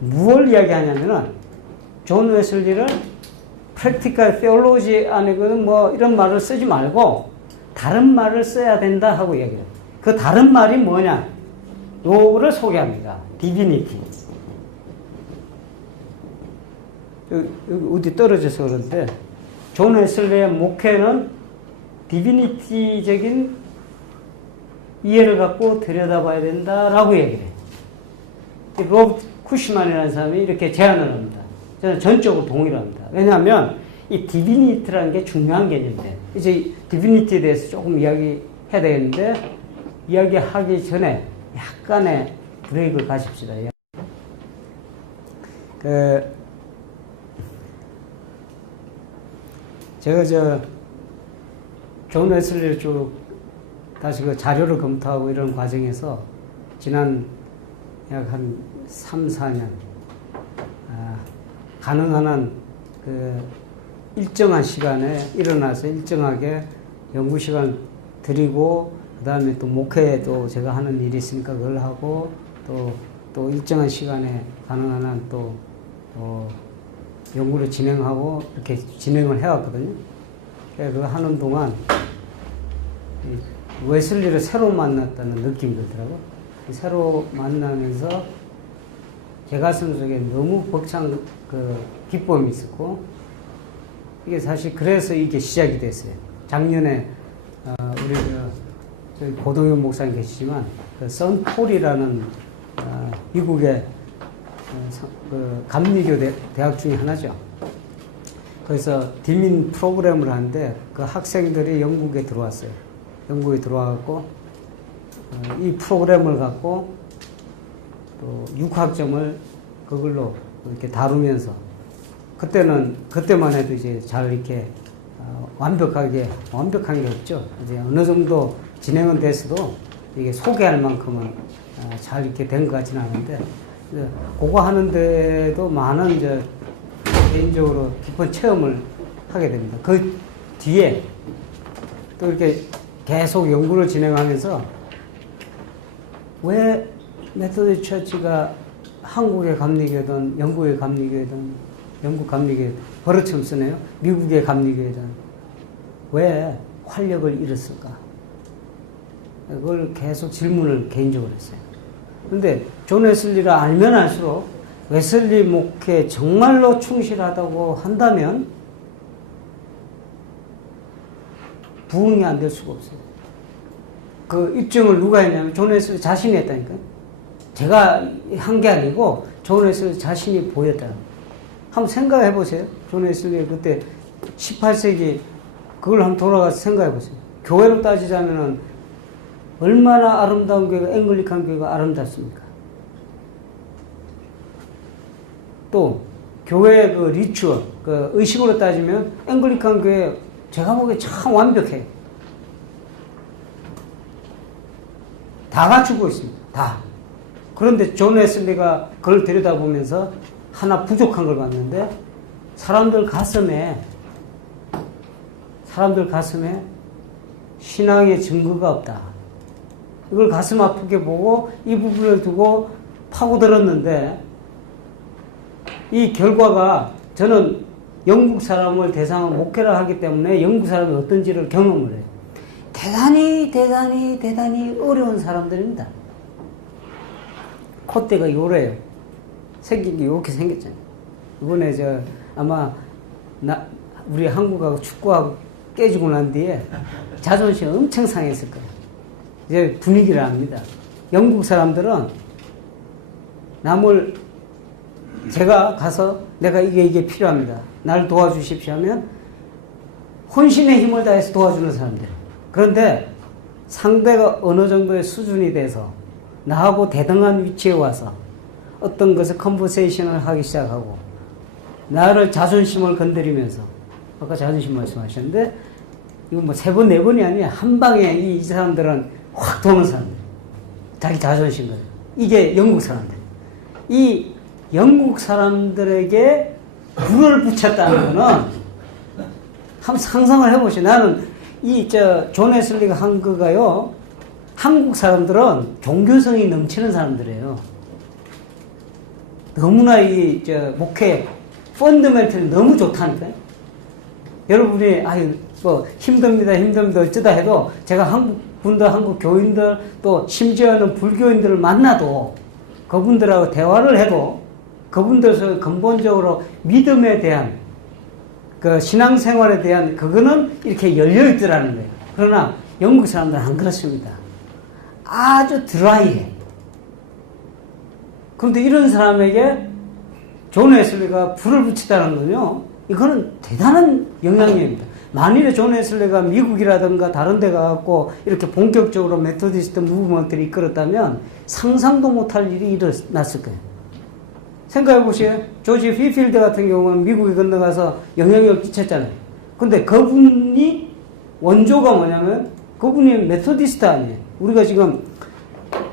무엇을 이야기하냐면은 존 웨슬리를 practical theology 안에는 뭐 이런 말을 쓰지 말고 다른 말을 써야 된다 하고 이야기해요. 그 다른 말이 뭐냐? 요거를 소개합니다. divinity. 여기 어디 떨어져서 그런데 존 웨슬리의 목회는 디비니티적인 이해를 갖고 들여다봐야 된다라고 얘기를 해요. 로버트 쿠시만이라는 사람이 이렇게 제안을 합니다. 저는 전적으로 동의를 합니다. 왜냐하면 이 디비니티라는 게 중요한 개념인데 이제 디비니티에 대해서 조금 이야기해야 되겠는데 이야기하기 전에 약간의 브레이크를 가십시다. 제가 존 웨슬리를 쭉 다시 그 자료를 검토하고 이런 과정에서 지난 약 한 3, 4년 가능한 한 일정한 시간에 일어나서 일정하게 연구 시간 드리고, 그 다음에 또 목회도 제가 하는 일이 있으니까 그걸 하고, 또 일정한 시간에 가능한 한 또, 연구를 진행하고, 이렇게 진행을 해왔거든요. 그거 하는 동안, 웨슬리를 새로 만났다는 느낌이 들더라고요. 새로 만나면서 제 가슴 속에 너무 벅찬 기쁨이 있었고, 이게 사실 그래서 이게 시작이 됐어요. 작년에 우리 저희 고동현 목사님 계시지만 선폴이라는 미국의 감리교 대학 중에 하나죠. 그래서 디민 프로그램을 하는데 그 학생들이 영국에 들어왔어요. 영국에 들어와갖고 이 프로그램을 갖고 또 6학점을 그걸로 이렇게 다루면서 그때만 해도 이제 잘 이렇게 완벽한 게 없죠. 이제 어느 정도 진행은 됐어도 이게 소개할 만큼은 잘 이렇게 된 것 같지는 않은데, 그거 하는데도 많은 이제 개인적으로 깊은 체험을 하게 됩니다. 그 뒤에 또 이렇게 계속 연구를 진행하면서 왜 메소디스트 처치가 한국의 감리교든 영국의 감리교든 영국 감리교 버릇처럼 쓰네요. 미국의 감리교든 왜 활력을 잃었을까? 그걸 계속 질문을 개인적으로 했어요. 근데 존 웨슬리를 알면 알수록 웨슬리 목회에 정말로 충실하다고 한다면 부응이 안 될 수가 없어요. 그 입증을 누가 했냐면 존 웨슬리 자신이 했다니까요. 제가 한 게 아니고 존 웨슬리 자신이 보였다. 한번 생각해 보세요. 존 웨슬리 그때 18세기 그걸 한번 돌아가서 생각해 보세요. 교회로 따지자면은 얼마나 아름다운 교회가 앵글리칸 교회가 아름답습니까? 또 교회의 그 리추얼, 그 의식으로 따지면 앵글리칸 교회 제가 보기에 참 완벽해요. 다 갖추고 있습니다. 다. 그런데 존 웨슬리가 그걸 들여다보면서 하나 부족한 걸 봤는데 사람들 가슴에 신앙의 증거가 없다. 이걸 가슴 아프게 보고 이 부분을 두고 파고들었는데 이 결과가 저는 영국 사람을 대상으로 목회를 하기 때문에 영국 사람이 어떤지를 경험을 해요. 대단히 어려운 사람들입니다. 콧대가 요래요. 생긴 게 이렇게 생겼잖아요. 이번에 아마 우리 한국하고 축구하고 깨지고 난 뒤에 자존심 엄청 상했을 거예요. 이제 분위기를 압니다. 영국 사람들은 제가 가서 내가 이게 필요합니다. 나를 도와주십시오 하면 혼신의 힘을 다해서 도와주는 사람들. 그런데 상대가 어느 정도의 수준이 돼서 나하고 대등한 위치에 와서 어떤 것을 컨버세이션을 하기 시작하고 나를 자존심을 건드리면서 아까 자존심 말씀하셨는데 이거 뭐 3번, 4번이 아니에요. 한 방에 이 사람들은 확 도는 사람들. 자기 자존심을. 이게 영국 사람들. 이 영국 사람들에게 불을 붙였다는 거는 한번 상상을 해보시죠. 나는 존 웨슬리가 한 거가요. 한국 사람들은 종교성이 넘치는 사람들이에요. 너무나 목회 펀더멘털이 너무 좋다니까요. 여러분이 힘듭니다 어쩌다 해도 제가 한국 교인들 또 심지어는 불교인들을 만나도 그분들하고 대화를 해도 그분들에서 근본적으로 믿음에 대한 그 신앙생활에 대한 그거는 이렇게 열려 있더라는 거예요. 그러나 영국 사람들은 안 그렇습니다. 아주 드라이해. 그런데 이런 사람에게 존 웨슬리가 불을 붙이다는 건요, 이거는 대단한 영향력입니다. 만일에 존 웨슬리가 미국이라든가 다른 데 가갖고 이렇게 본격적으로 메토디스트 무브먼트를 이끌었다면 상상도 못할 일이 일어났을 거예요. 생각해 보세요. 조지 휘필드 같은 경우는 미국에 건너가서 영향력을 끼쳤잖아요. 근데 그분이 원조가 뭐냐면 그분이 메토디스트 아니에요. 우리가 지금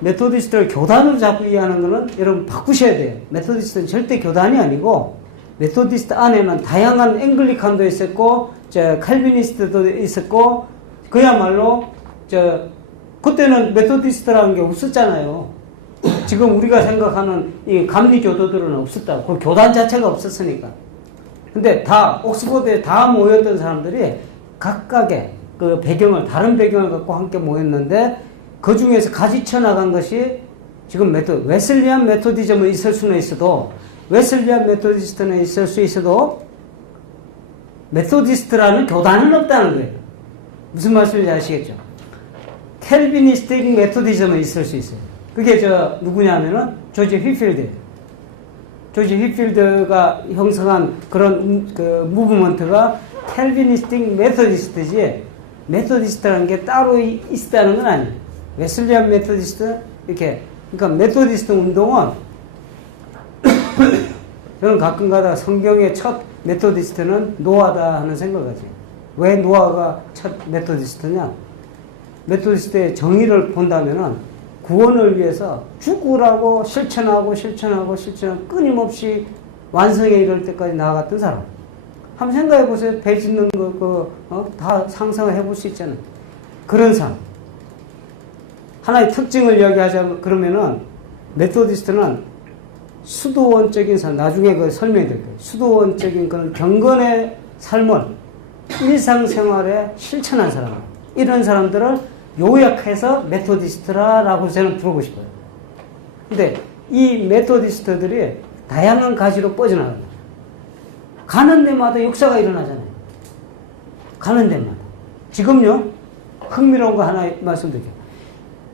메토디스트를 교단으로 자꾸 이해하는 거는 여러분 바꾸셔야 돼요. 메토디스트는 절대 교단이 아니고 메토디스트 안에는 다양한 앵글리칸도 있었고, 칼비니스트도 있었고, 그야말로, 그때는 메토디스트라는 게 없었잖아요. 지금 우리가 생각하는 이 감리교도들은 없었다. 그 교단 자체가 없었으니까. 근데 다, 옥스퍼드에 다 모였던 사람들이 각각의 그 배경을, 다른 배경을 갖고 함께 모였는데, 그 중에서 가지쳐 나간 것이 지금 웨슬리안 메토디즘은 있을 수는 있어도, 웨슬리안 메토디스트는 있을 수 있어도, 메토디스트라는 교단은 없다는 거예요. 무슨 말씀인지 아시겠죠? 캘비니스틱 메토디즘은 있을 수 있어요. 그게 누구냐면은, 조지 휘필드예요. 조지 휘필드가 형성한 그런 그 무브먼트가 캘비니스틱 메토디스트지, 메토디스트라는 게 따로 있다는 건 아니에요. 웨슬리안 메토디스트, 이렇게. 그러니까 메토디스트 운동은, 저는 가끔 가다가 성경의 첫 메토디스트는 노아다 하는 생각을 하죠. 왜 노아가 첫 메토디스트냐? 메토디스트의 정의를 본다면은 구원을 위해서 죽으라고 실천하고 끊임없이 완성에 이를 때까지 나아갔던 사람. 한번 생각해 보세요. 배 짓는 거, 다 상상을 해볼 수 있잖아요. 그런 사람. 하나의 특징을 이야기하자면, 그러면은, 메토디스트는 수도원적인 삶, 나중에 그 설명해 드릴게요. 수도원적인 그런 경건의 삶을 일상생활에 실천한 사람. 이런 사람들을 요약해서 메토디스트라라고 저는 부르고 싶어요. 근데 이 메토디스트들이 다양한 가지로 뻗어나가요. 가는 데마다 역사가 일어나잖아요. 가는 데마다. 지금요, 흥미로운 거 하나 말씀드릴게요.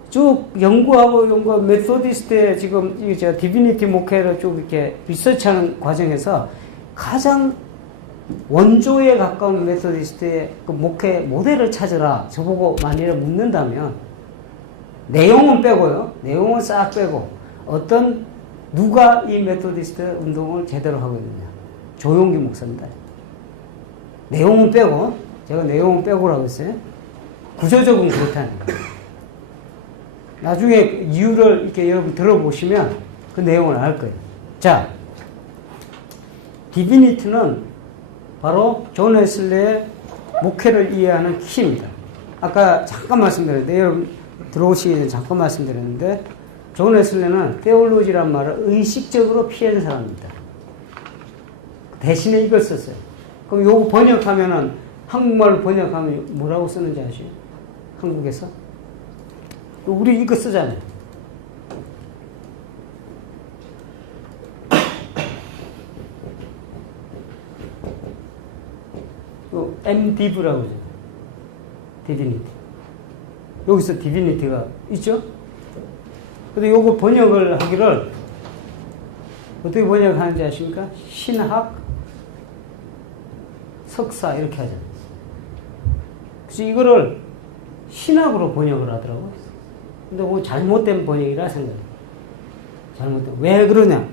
쭉 연구하고 메토디스트의 지금 디비니티 목회를 쭉 이렇게 리서치하는 과정에서 가장 원조에 가까운 메토디스트의 그 목회 모델을 찾으라. 저보고 만일에 묻는다면, 내용은 빼고요. 내용은 싹 빼고, 누가 이 메토디스트 운동을 제대로 하고 있느냐. 조용기 목사입니다. 내용은 빼고, 제가 내용은 빼고라고 했어요. 구조적으로 그렇다는 거예요. 나중에 이유를 이렇게 여러분 들어보시면 그 내용을 알 거예요. 자, 디비니티는 바로 존 웨슬리의 목회를 이해하는 키입니다. 아까 잠깐 말씀드렸는데, 여러분 들어오시기 전에 잠깐 말씀드렸는데, 존 웨슬리는 테올로지란 말을 의식적으로 피한 사람입니다. 대신에 이걸 썼어요. 그럼 요거 번역하면은, 한국말로 번역하면 뭐라고 쓰는지 아시죠? 한국에서? 우리 이거 쓰잖아요. MDiv라고 하죠. 디비니티. 여기서 디비니티가 있죠? 근데 요거 번역을 하기를 어떻게 번역하는지 아십니까? 신학, 석사 이렇게 하잖아요. 그래서 이거를 신학으로 번역을 하더라고요. 근데 뭐 잘못된 번역이라 생각해요. 잘못된. 왜 그러냐?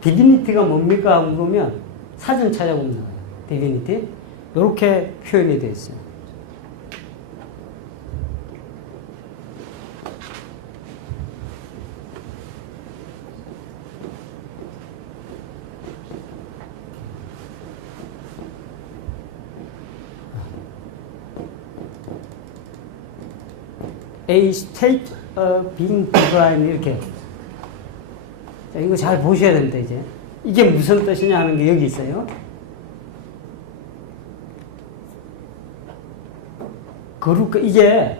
디비니티가 뭡니까? 물으면 사전 찾아보면 나와요. 디비니티. 이렇게 표현이 되어 있어요. A state of being divine 이렇게. 자, 이거 잘 보셔야 됩니다. 이제 이게 무슨 뜻이냐 하는 게 여기 있어요. 이게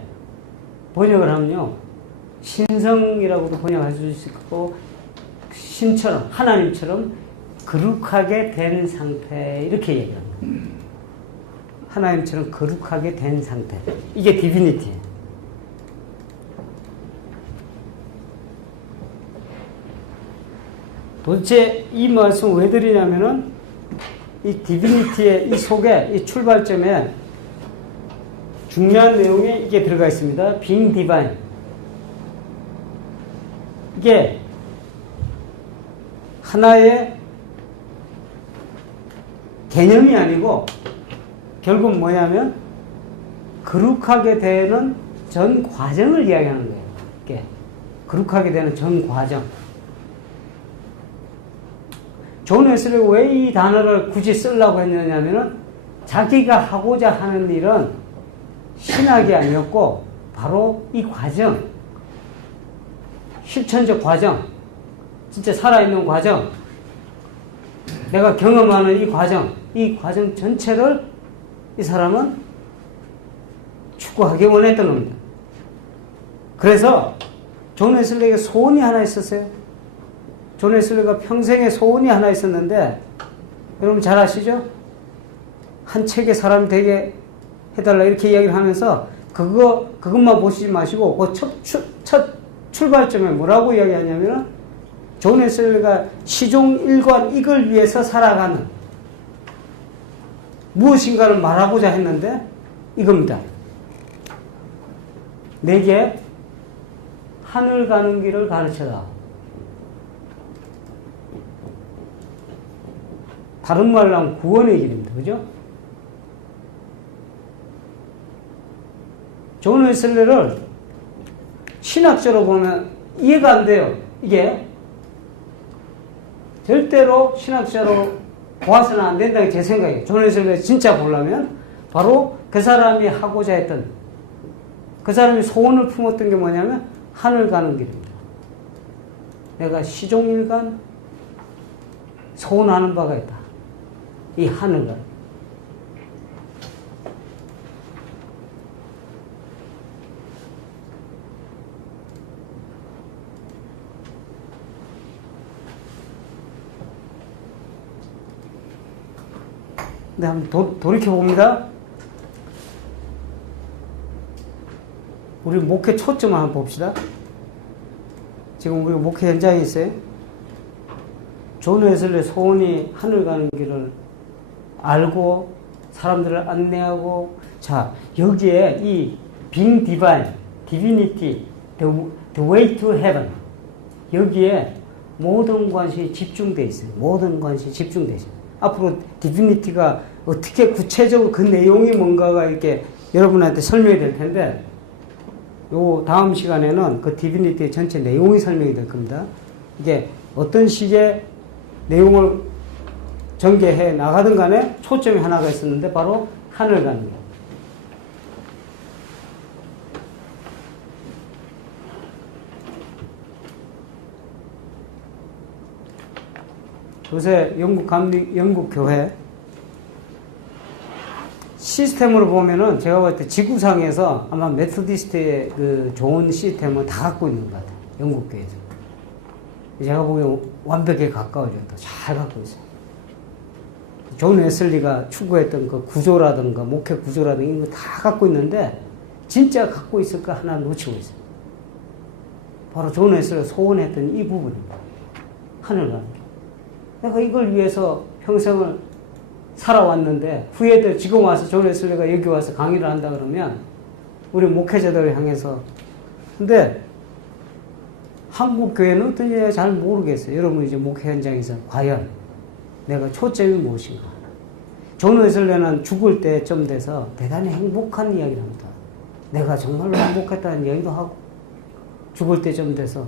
번역을 하면요, 신성이라고도 번역할 수 있을 거고, 신처럼, 하나님처럼 거룩하게 된 상태, 이렇게 얘기합니다. 하나님처럼 거룩하게 된 상태. 이게 디비니티예요. 도대체 이 말씀 왜 드리냐면은, 이 디비니티의 이 속에, 이 출발점에 중요한 내용이 이게 들어가 있습니다. being divine. 이게 하나의 개념이 아니고 결국 뭐냐면 거룩하게 되는 전 과정을 이야기하는 거예요. 이게 거룩하게 되는 전 과정. 존 웨슬리가 왜 이 단어를 굳이 쓰려고 했느냐면은 자기가 하고자 하는 일은 신학이 아니었고 바로 이 과정, 실천적 과정, 진짜 살아있는 과정, 내가 경험하는 이 과정 전체를 이 사람은 추구하기 원했던 겁니다. 그래서 존 웨슬리에게 소원이 하나 있었어요. 존 웨슬리가 평생에 소원이 하나 있었는데 여러분 잘 아시죠? 한 책의 사람 되게 해달라 이렇게 이야기를 하면서 그것만 보시지 마시고 그 첫 출발점에 뭐라고 이야기하냐면은 존 웨슬리가 시종 일관 이걸 위해서 살아가는 무엇인가를 말하고자 했는데 이겁니다. 내게 하늘 가는 길을 가르쳐라. 다른 말로 하면 구원의 길입니다. 그죠? 존 웨슬리를 신학적으로 보면 이해가 안 돼요. 이게 절대로 신학적으로 보아서는 안 된다는 게 제 생각이에요. 존 웨슬리를 진짜 보려면 바로 그 사람이 하고자 했던, 그 사람이 소원을 품었던 게 뭐냐면 하늘 가는 길입니다. 내가 시종일관 소원하는 바가 있다. 이 하늘 가는 길. 네, 한번 돌이켜봅니다. 우리 목회 초점을 한번 봅시다. 지금 우리 목회 현장에 있어요. 존 웨슬리의 소원이 하늘 가는 길을 알고 사람들을 안내하고, 자, 여기에 이 being divine, divinity, the way to heaven, 여기에 모든 관심이 집중되어 있어요. 모든 관심이 집중되어 있어요. 앞으로 디비니티가 어떻게 구체적으로 그 내용이 뭔가가 이렇게 여러분한테 설명이 될 텐데, 요 다음 시간에는 그 디비니티의 전체 내용이 설명이 될 겁니다. 이게 어떤 식의 내용을 전개해 나가든 간에 초점이 하나가 있었는데 바로 하늘 가는 거. 요새 영국 교회 시스템으로 보면은 제가 볼 때 지구상에서 아마 메소디스트의 그 좋은 시스템을 다 갖고 있는 것 같아요. 영국 교회에서. 제가 보기엔 완벽에 가까워졌다. 잘 갖고 있어요. 존 웨슬리가 추구했던 그 구조라든가 목회 구조라든가 이런 거 다 갖고 있는데 진짜 갖고 있을까 하나 놓치고 있어요. 바로 존 웨슬리가 소원했던 이 부분입니다. 하늘 가는 길. 내가 이걸 위해서 평생을 살아왔는데 후예들 지금 와서 존 웨슬리가 여기 와서 강의를 한다 그러면 우리 목회자들을 향해서, 근데 한국 교회는 어떤지 잘 모르겠어요. 여러분 이제 목회 현장에서 과연 내가 초점이 무엇인가. 존 웨슬리는 죽을 때쯤 돼서 대단히 행복한 이야기를 합니다. 내가 정말로 행복했다는 이야기도 하고 죽을 때쯤 돼서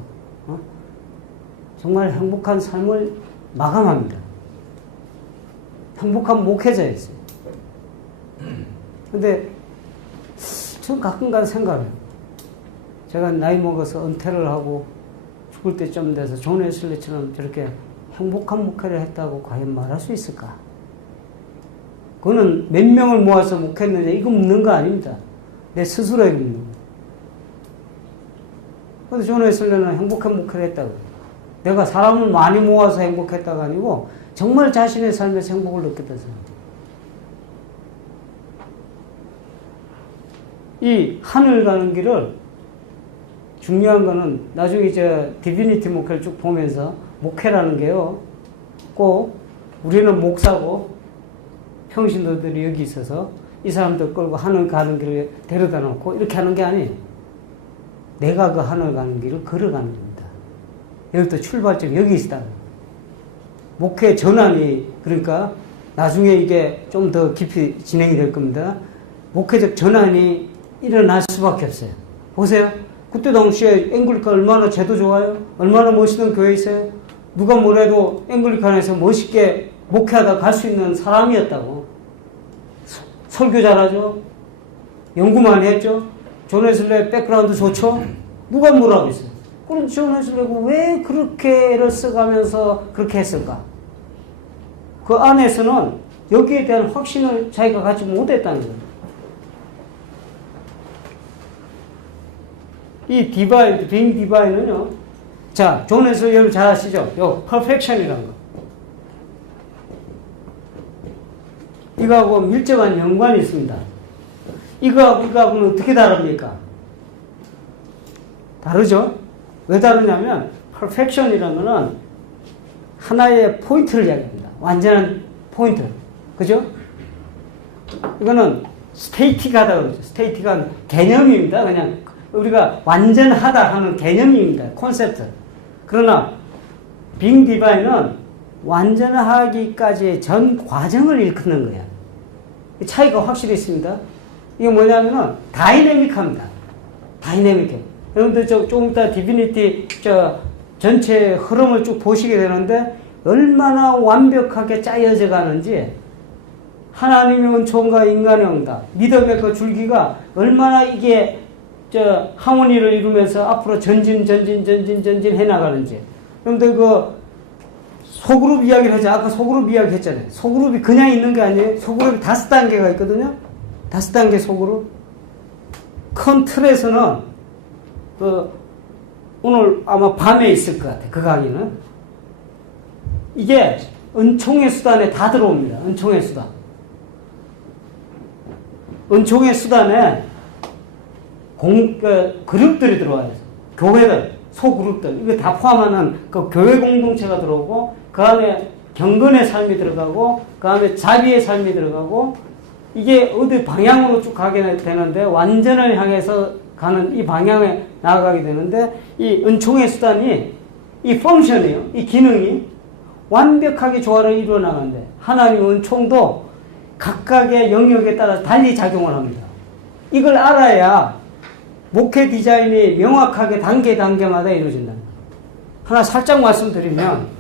정말 행복한 삶을 마감합니다. 행복한 목회자였어요. 근데 저는 가끔가다 생각해요. 제가 나이 먹어서 은퇴를 하고 죽을 때쯤 돼서 존 웨슬리처럼 저렇게 행복한 목회를 했다고 과연 말할 수 있을까? 그거는 몇 명을 모아서 목회했느냐 이거 묻는 거 아닙니다. 내 스스로에게 묻는 거예요. 그런데 존 웨슬리는 행복한 목회를 했다고. 내가 사람을 많이 모아서 행복했다가 아니고 정말 자신의 삶에서 행복을 느꼈다는 사람이에요. 이 하늘 가는 길을, 중요한 거는 나중에 이제 디비니티 목회를 쭉 보면서 목회라는 게요, 꼭 우리는 목사고 평신도들이 여기 있어서 이 사람들 끌고 하늘 가는 길을 데려다 놓고 이렇게 하는 게 아니에요. 내가 그 하늘 가는 길을 걸어가는 겁니다. 여기부터 출발점이 여기 있다. 목회 전환이, 그러니까 나중에 이게 좀 더 깊이 진행이 될 겁니다. 목회적 전환이 일어날 수밖에 없어요. 보세요. 그때 당시에 앵글리칸 얼마나 제도 좋아요? 얼마나 멋있는 교회 있어요? 누가 뭐래도 앵글리칸에서 멋있게 목회하다 갈 수 있는 사람이었다고. 설교 잘하죠. 연구 많이 했죠. 존 웨슬레 백그라운드 좋죠. 누가 뭐라고 했어요. 그럼 존 웨슬레가 왜 그렇게 애를 써가면서 그렇게 했을까? 그 안에서는 여기에 대한 확신을 자기가 갖지 못했다는 거예요. 이 디바인, 빙 디바인은요. 자, 존 웨슬레 여러분 잘 아시죠? 요 퍼펙션이라는 거. 이거하고 밀접한 연관이 있습니다. 이거하고는 어떻게 다릅니까? 다르죠? 왜 다르냐면 perfection이라는 거는 하나의 포인트를 이야기합니다. 완전한 포인트. 그죠? 이거는 스테이틱하다 그러죠. 스테이틱한 개념입니다. 그냥 우리가 완전하다 하는 개념입니다. 콘셉트. 그러나 빙 디바인은 완전하기까지의 전 과정을 일컫는 거야. 차이가 확실히 있습니다. 이게 뭐냐면은 다이내믹합니다. 다이내믹해. 여러분들 조금 이따 디비니티 전체 흐름을 쭉 보시게 되는데 얼마나 완벽하게 짜여져 가는지 하나님의 은총과 인간의 응답, 믿음의 그 줄기가 얼마나 이게 하모니를 이루면서 앞으로 전진 해 나가는지. 여러분들 그 소그룹 이야기를 하죠. 아까 소그룹 이야기 했잖아요. 소그룹이 그냥 있는 게 아니에요. 소그룹이 5단계가 있거든요. 5단계 소그룹. 큰 틀에서는 오늘 아마 밤에 있을 것 같아요. 그 강의는. 이게 은총의 수단에 다 들어옵니다. 은총의 수단. 은총의 수단에 그룹들이 들어와요. 교회들, 소그룹들. 이거 다 포함하는 그 교회 공동체가 들어오고, 그 안에 경건의 삶이 들어가고, 그 안에 자비의 삶이 들어가고, 이게 어디 방향으로 쭉 가게 되는데, 완전을 향해서 가는 이 방향에 나아가게 되는데, 이 은총의 수단이, 이 펑션이에요. 이 기능이 완벽하게 조화를 이루어 나가는데, 하나님의 은총도 각각의 영역에 따라 달리 작용을 합니다. 이걸 알아야 목회 디자인이 명확하게 단계마다 이루어진다. 하나 살짝 말씀드리면,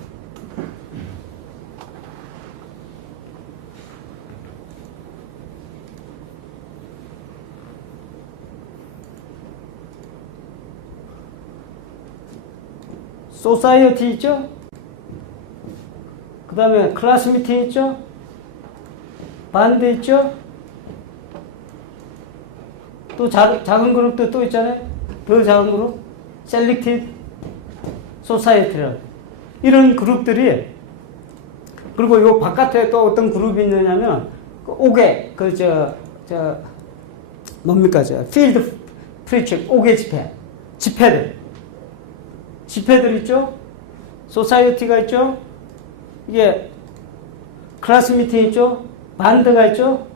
소사이어티 있죠? 그 다음에 클래스 미팅 있죠? 반드 있죠? 또 작은 그룹도 또 있잖아요. 더 작은 그룹, 셀렉티드 소사이어티라고. 이런 그룹들이, 그리고 요 바깥에 또 어떤 그룹이 있느냐면, 옥외, 뭡니까, 필드 프리치, 옥외 집회들 있죠? 소사이어티가 있죠? 이게 클래스 미팅 있죠? 반드가 있죠?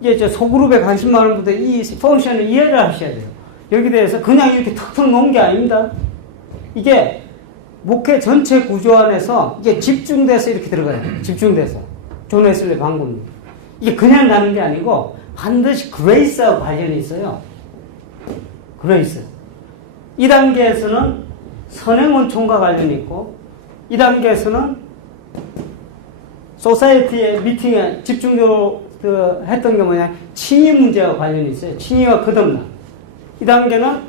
이게 소그룹에 관심 많은 분들 이 펑션을 이해를 하셔야 돼요. 여기 대해서 그냥 이렇게 턱턱 놓은 게 아닙니다. 이게 목회 전체 구조 안에서 이게 집중돼서 이렇게 들어가요. 집중돼서. 존 웨슬리 방금. 이게 그냥 가는 게 아니고 반드시 그레이스하고 관련이 있어요. 그레이스. 이 단계에서는 선행원총과 관련이 있고, 이 단계에서는 소사이어티의 미팅에 집중적으로 했던 게 뭐냐, 칭의 문제와 관련이 있어요. 칭의와 거듭남. 이 단계는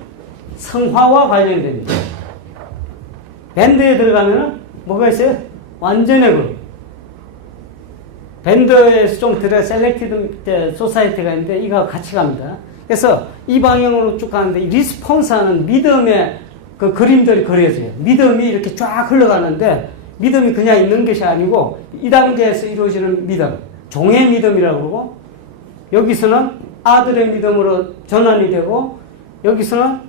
성화와 관련이 됩니다. 밴드에 들어가면은 뭐가 있어요? 완전의 그룹. 밴드에서 좀 셀렉티드 소사이어티가 있는데 이거 같이 갑니다. 그래서 이 방향으로 쭉 가는데 이 리스폰스하는 믿음의 그 그림들이 그려져요. 믿음이 이렇게 쫙 흘러가는데 믿음이 그냥 있는 것이 아니고 이 단계에서 이루어지는 믿음, 종의 믿음이라고 그러고, 여기서는 아들의 믿음으로 전환이 되고, 여기서는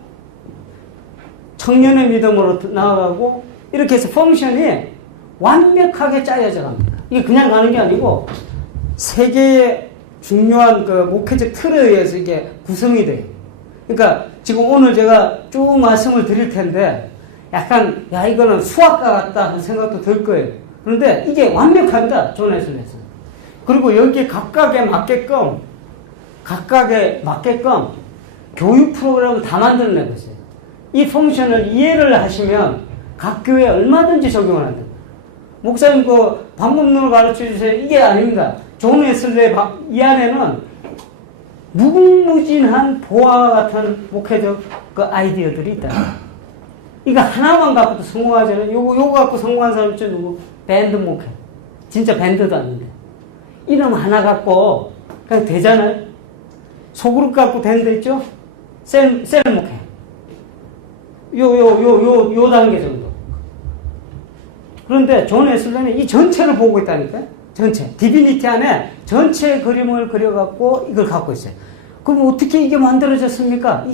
청년의 믿음으로 나아가고, 이렇게 해서 펑션이 완벽하게 짜여져 갑니다. 이게 그냥 가는 게 아니고 세 개의 중요한 그 목회적 틀에 의해서 이게 구성이 돼요. 그러니까 지금 오늘 제가 쭉 말씀을 드릴 텐데 약간 이거는 수학과 같다 하는 생각도 들 거예요. 그런데 이게 완벽합니다. 존 웨슬리에서. 그리고 여기에 각각에 맞게끔 교육 프로그램을 다 만들어낸 것이에요. 이 펑션을 이해를 하시면 각 교회에 얼마든지 적용을 한다. 목사님 그 방법론을 가르쳐 주세요. 이게 아닙니다. 존 웨슬레 이 안에는 무궁무진한 보화 같은 목회적 그 아이디어들이 있다. 이거 하나만 갖고도 성공하잖아요. 요거 갖고 성공한 사람 있죠. 누구? 밴드 목회. 진짜 밴드도 아닌데. 이름 하나 갖고 그냥 되잖아요. 소그룹 갖고 되는 데 있죠? 셀 목회. 요 단계 정도. 그런데 존 웨슬레는 이 전체를 보고 있다니까요. 전체. 디비니티 안에 전체 그림을 그려갖고 이걸 갖고 있어요. 그럼 어떻게 이게 만들어졌습니까?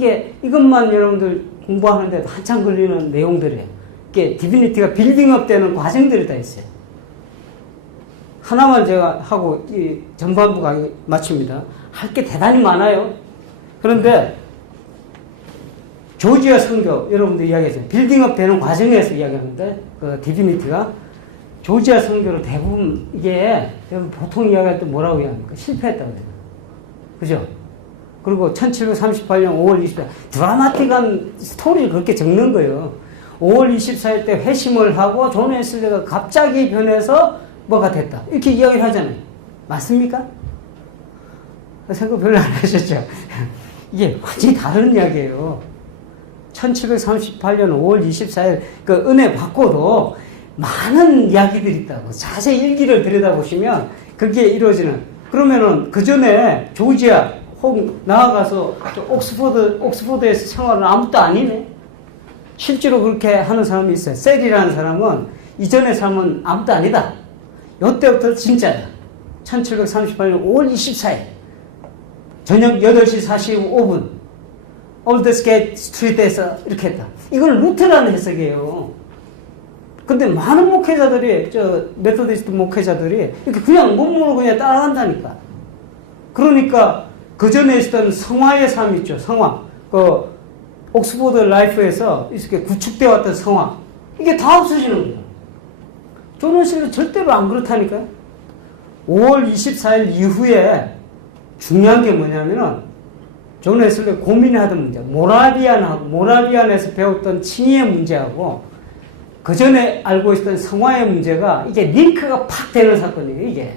이것만 여러분들 공부하는데 한참 걸리는 내용들이에요. 이게 디비니티가 빌딩업 되는 과정들이 다 있어요. 하나만 제가 하고 이 전반부 강의 마칩니다. 할 게 대단히 많아요. 그런데 조지아 선교 여러분들 이야기했어요. 빌딩업 되는 과정에서 이야기하는데 그 디비니티가 조지아 선교를 대부분 이게 보통 이야기할 때 뭐라고 이야기합니까? 실패했다고 해요. 그죠? 그리고 1738년 5월 24일 드라마틱한 스토리를 그렇게 적는 거예요. 5월 24일 때 회심을 하고 존 웨슬레가 갑자기 변해서 뭐가 됐다. 이렇게 이야기를 하잖아요. 맞습니까? 생각 별로 안 하셨죠? 이게 완전히 다른 이야기예요. 1738년 5월 24일 그 은혜 받고도 많은 이야기들이 있다고. 자세히 일기를 들여다보시면 그게 이루어지는. 그러면은 그 전에 조지아 혹 나아가서 옥스포드에서 생활은 아무것도 아니네. 실제로 그렇게 하는 사람이 있어요. 셀이라는 사람은 이전의 삶은 아무것도 아니다. 이때부터 진짜야. 1738년 5월 24일 저녁 8시 45분 올드스게이트 스트리트에서 이렇게 했다. 이걸 루트라는 해석이에요. 근데 많은 목회자들이 메소디스트 목회자들이 이렇게 그냥 문문으로 그냥 따라간다니까. 그러니까 그 전에 있었던 성화의 삶 있죠. 성화. 그 옥스포드 라이프에서 이렇게 구축되어 왔던 성화. 이게 다 없어지는 거예요. 존 웨슬레는 절대로 안 그렇다니까요. 5월 24일 이후에 중요한 게 뭐냐면은 존 웨슬레가 고민하던 문제, 모라비안에서 배웠던 칭의의 문제하고 그 전에 알고 있었던 성화의 문제가 이게 링크가 팍 되는 사건이에요. 이게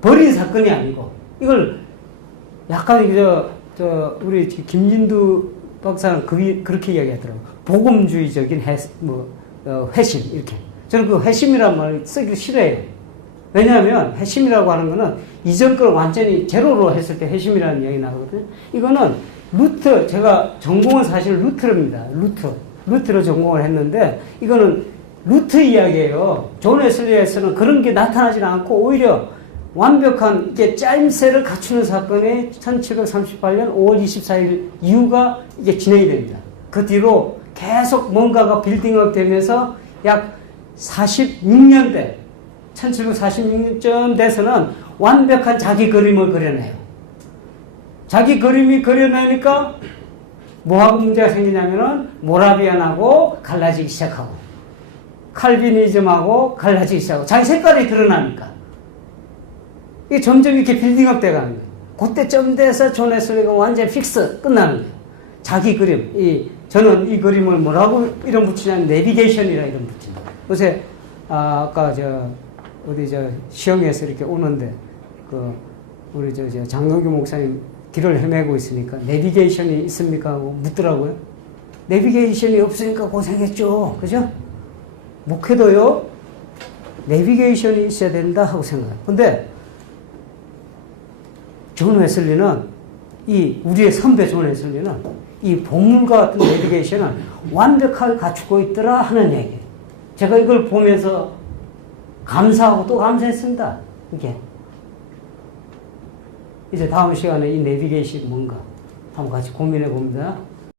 버린 사건이 아니고 이걸 약간 우리 김진두 박사는 그렇게 이야기하더라고요. 복음주의적인 회심 이렇게. 저는 그 회심이라는 말을 쓰기 싫어해요. 왜냐하면 회심이라고 하는 거는 이전 걸 완전히 제로로 했을 때 회심이라는 이야기 나오거든요. 이거는 루트, 제가 전공은 사실 루트입니다. 루트로 전공을 했는데 이거는 루트 이야기예요. 존 웨슬리에서는 그런 게 나타나지 않고 오히려 완벽한 이게 짜임새를 갖추는 사건이 1738년 5월 24일 이후가 이게 진행이 됩니다. 그 뒤로 계속 뭔가가 빌딩업 되면서 약 46년대 1746년쯤 돼서는 완벽한 자기 그림을 그려내요. 자기 그림이 그려내니까 뭐하고 문제가 생기냐면은 모라비안하고 갈라지기 시작하고 칼비니즘하고 갈라지기 시작하고 자기 색깔이 드러나니까 이게 점점 이렇게 빌딩업 돼가는 거예요. 그때쯤 돼서 존 웨슬리가 완전 픽스 끝나는 거예요. 자기 그림. 저는 이 그림을 뭐라고 이름 붙이냐면 내비게이션이라 이름 붙입니다. 요새 아까 시험에서 이렇게 오는데 우리 장동규 목사님 길을 헤매고 있으니까 내비게이션이 있습니까? 하고 묻더라고요. 내비게이션이 없으니까 고생했죠. 그죠? 목회도요, 내비게이션이 있어야 된다 하고 생각해요. 근데 존 웨슬리는 우리의 선배 존 웨슬리는 이 보물과 같은 내비게이션을 완벽하게 갖추고 있더라 하는 얘기예요. 제가 이걸 보면서 감사하고 또 감사했습니다. 이게. 이제 다음 시간에 이 내비게이션이 뭔가 한번 같이 고민해 봅니다.